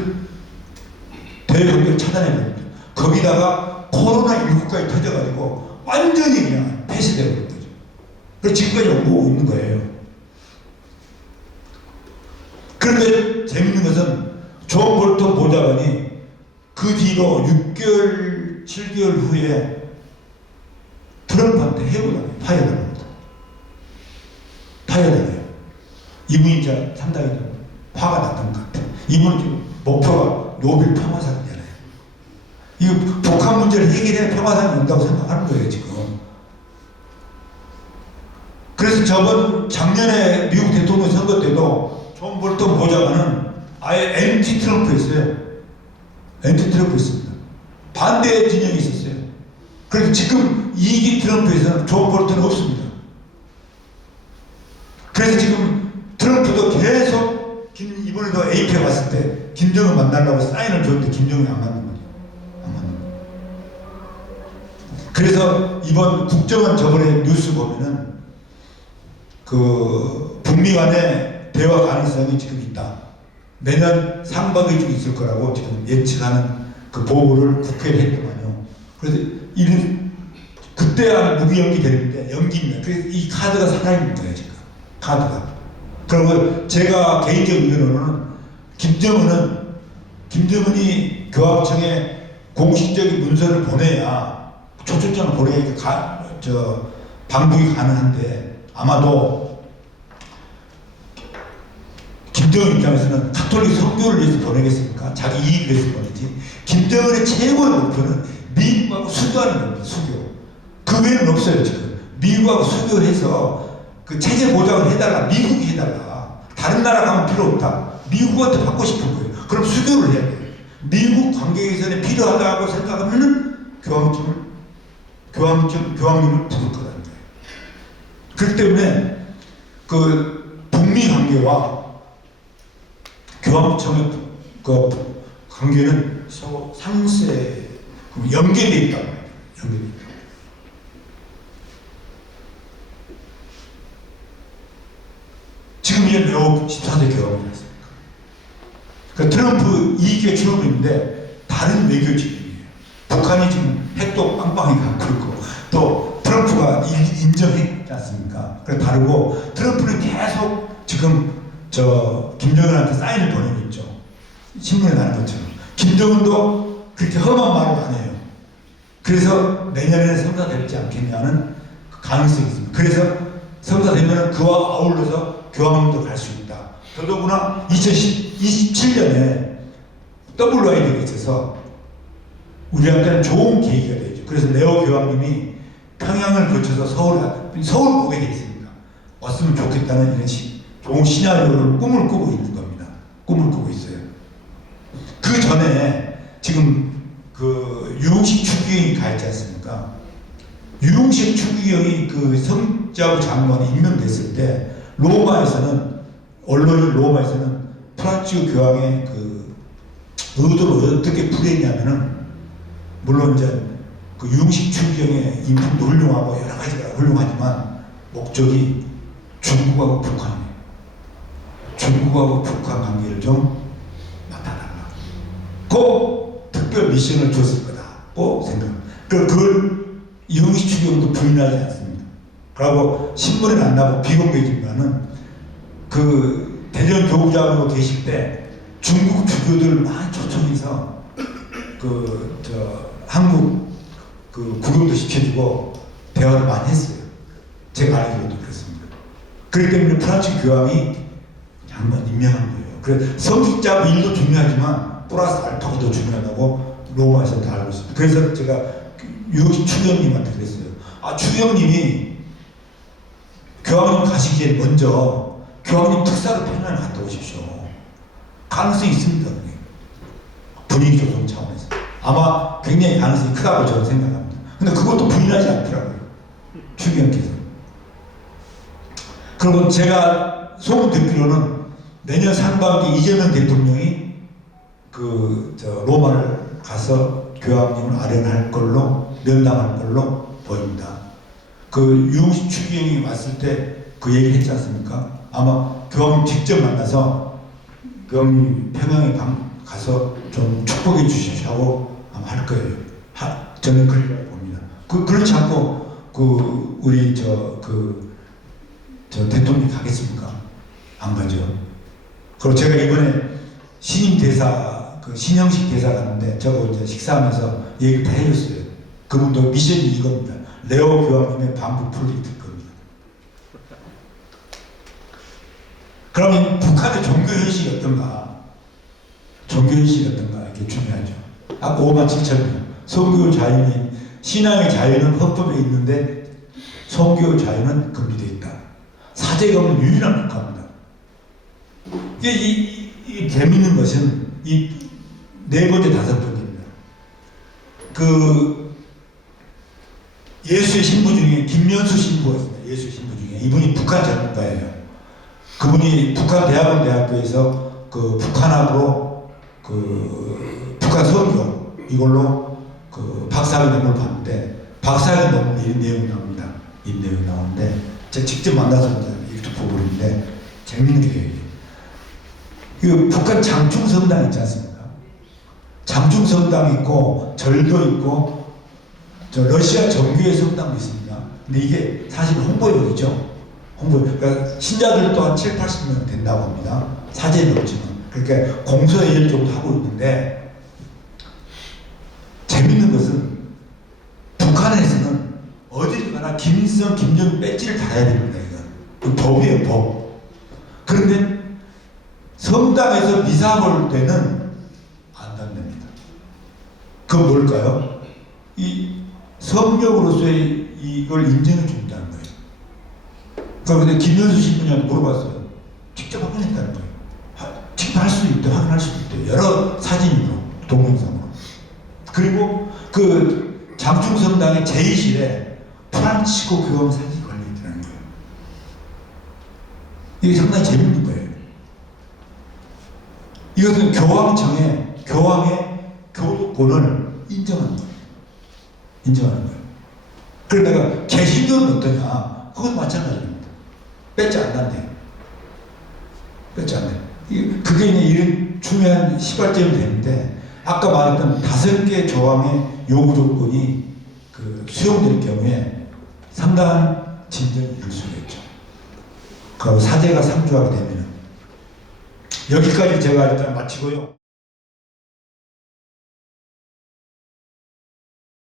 대외관계를 차단해버립니다. 거기다가 코로나19까지 터져가지고 완전히 그냥 폐쇄되어버린 거죠. 그래서 지금까지 오고 있는 거예요. 그런데 재밌는 것은 존 볼턴 보좌관이 그 뒤로 6개월, 7개월 후에 트럼프한테 해고당해요. 파열당합니다. 파열당해요. 이분이 이제 상당히 좀 화가 났던 것 같아요. 이분은 지금 목표가 노벨 평화상이잖아요. 이 북한 문제를 해결해야 평화상이 온다고 생각하는 거예요, 지금. 그래서 작년에 미국 대통령 선거 때도 존 볼턴 보좌관은 아예 엔티 트럼프였어요. 엔티 트럼프였습니다. 반대 진영이 있었어요. 그래서 지금 2기 트럼프에서는 존 볼턴은 없습니다. 그래서 지금 트럼프도 계속 이번에도 AP에 갔을 때 김정은 만나려고 사인을 줬는데 김정은이 안 만난 거죠. 안 만난 거죠. 그래서 이번 국정원 저번에 뉴스 보면은 그 북미 간의 대화 가능성이 지금 있다. 내년 상반기 중에 있을 거라고 지금 예측하는 그 보고를 국회에 했더만요. 그래서 그때야 무기 연기되는데 연기입니다. 그래서 이 카드가 살아있는 거예요, 지금. 카드가. 그리고 제가 개인적 의견으로는 김정은이 교황청에 공식적인 문서를 보내야 초청장을 보내야 방북이 가능한데 아마도 김정은 입장에서는 가톨릭 선교를 위해서 보내겠습니까? 자기 이익을 위해서 보내지. 김정은의 최고의 목표는 미국하고 수교하는 겁니다. 수교. 그 외에는 없어요, 지금. 미국하고 수교해서 그 체제 보장을 해달라. 미국이 해달라. 다른 나라 가면 필요 없다. 미국한테 받고 싶은 거예요. 그럼 수교를 해야 돼요. 미국 관계 개선에 필요하다고 생각하면은 교황님을 부를 거라는 거예요. 그렇기 때문에 그 북미 관계와 교황청의 그 관계는 서로 상세 연계되어 있다. 연계되어 있다. 지금 이제 매우 14대 교황이 됐습니다. 그러니까 트럼프 2기의 트럼프인데 다른 외교직이에요. 북한이 지금 핵도 빵빵하게 갖고 있고 또 트럼프가 인정했지 않습니까? 그래 다르고 트럼프는 계속 지금 김정은한테 사인을 보내고 있죠. 신문에 나는 것처럼. 김정은도 그렇게 험한 말을 안 해요. 그래서 내년에 성사될지 않겠냐는 가능성이 있습니다. 그래서 성사되면 그와 아울러서 교황님도 갈 수 있다. 더더구나 2027년에 WID에 있어서 우리한테는 좋은 계기가 되죠. 그래서 레오 교황님이 평양을 거쳐서 서울 오게 돼 있습니다. 왔으면 좋겠다는 이런 좋은 시나리오를 꿈을 꾸고 있는 겁니다. 꿈을 꾸고 있어요. 그 전에 지금 그 유흥식 추기경이 가 있지 않습니까? 유흥식 추기경이 그 성자부 장관이 임명됐을 때 언론인 로마에서는 프란치스 교황의 그 의도를 어떻게 풀이했냐면은, 물론 이제 그 유흥식 추기경의 인품도 훌륭하고 여러 가지가 훌륭하지만 목적이 중국하고 북한이에요. 중국하고 북한 관계를 좀 나타달라. 꼭 특별 미션을 줬을 거다고 생각합니다. 그걸 유흥식 추기경도 부인하지 않습니다. 그리고 신문에 안 나고 비공개지만은 그 대전 교구장으로 계실 때 중국 주교들 많이 초청해서 한국 그 구경도 시켜주고 대화를 많이 했어요. 제가 알기로도 그렇습니다. 그렇기 때문에 프란치스 교황이 한번 임명한 거예요. 그래서 성직자부 일도 중요하지만 플러스 알파가 더 중요하다고 로마에서 다 알고 있습니다. 그래서 제가 유흥식 추경님한테 그랬어요. 추경님이 교황님 가시기 전에 먼저 교황님 특사로 평양을 갔다 오십시오. 가능성이 있습니다. 분위기 조성 차원에서. 아마 굉장히 가능성이 크다고 저는 생각합니다. 근데 그것도 부인하지 않더라고요. 추기경께서. 그리고 제가 소문 듣기로는 내년 상반기 이재명 대통령이 로마를 가서 교황님을 아련할 걸로, 면담할 걸로 보입니다. 그 유흥식 추기경이 왔을 때 그 얘기를 했지 않습니까? 아마 교황님 직접 만나서 교황님 평양에 가서 좀 축복해 주십시오 하고 아마 할 거예요. 저는 그렇게 봅니다. 그렇지 않고 우리 대통령이 가겠습니까? 안 가죠. 그리고 제가 이번에 신임 대사, 신형식 대사 갔는데 저거 이제 식사하면서 얘기 다 해줬어요. 그분도 미션이 이겁니다. 레오 교황님의 반부 프로젝트일 겁니다. 그러면 북한의 종교 현실이 어떤가? 종교 현실이 어떤가? 이게 중요하죠. 아까 5만 7천 명. 선교 자유는, 신앙의 자유는 헌법에 있는데 선교 자유는 금지되어 있다. 사제가 없는 유일한 국가입니다. 이게 재밌는 것은 이 네 번째, 다섯 번째입니다. 예수의 신부 중에 김연수 신부가 있습니다. 예수의 신부 중에. 이분이 북한 전문가예요. 그분이 북한 대학교에서 북한학으로 북한 선교 이걸로 박사학위 논문을 봤는데, 박사학위 논문 이 내용이 나옵니다. 이 내용이 나오는데 제가 직접 만나서 이렇게 보고 있는데 재밌는 게 북한 장충성당 있지 않습니까? 장충성당 있고 절도 있고 러시아 정교회 성당도 있습니다. 근데 이게 사실 홍보용이죠. 그러니까 신자들도 한 7, 80명 된다고 합니다. 사제는 없지만. 그러니까 공소회의를 좀 하고 있는데, 재밌는 것은 북한에서는 어디를 가나 김일성, 김정은 배지를 달아야 됩니다. 이건 법이에요, 법. 그런데 성당에서 미사 볼 때는 안 단답니다. 그건 뭘까요? 이 성령으로서의 이걸 인정해 준다는 거예요. 그런데 김현수 신부님한테 물어봤어요. 직접 확인했다는 거예요. 직접 할 수도 있대, 확인할 수도 있대. 여러 사진으로, 동영상으로. 그리고 장충성당의 제2실에 프란치스코 교황 사진이 걸려있다는 거예요. 이게 상당히 재밌는 거예요. 이것은 교황의 교도권을 인정하는 거예요. 인정하는 거예요. 그래서 내가 개신교는 어떠냐? 그것도 마찬가지입니다. 뺏지 않는데. 뺏지 않네. 그게 이런 중요한 시발점이 되는데, 아까 말했던 5개 조항의 요구 조건이 수용될 경우에 상당한 진전을 이룰 수가 있죠. 그리고 사제가 상주하게 되면 여기까지 제가 일단 마치고요.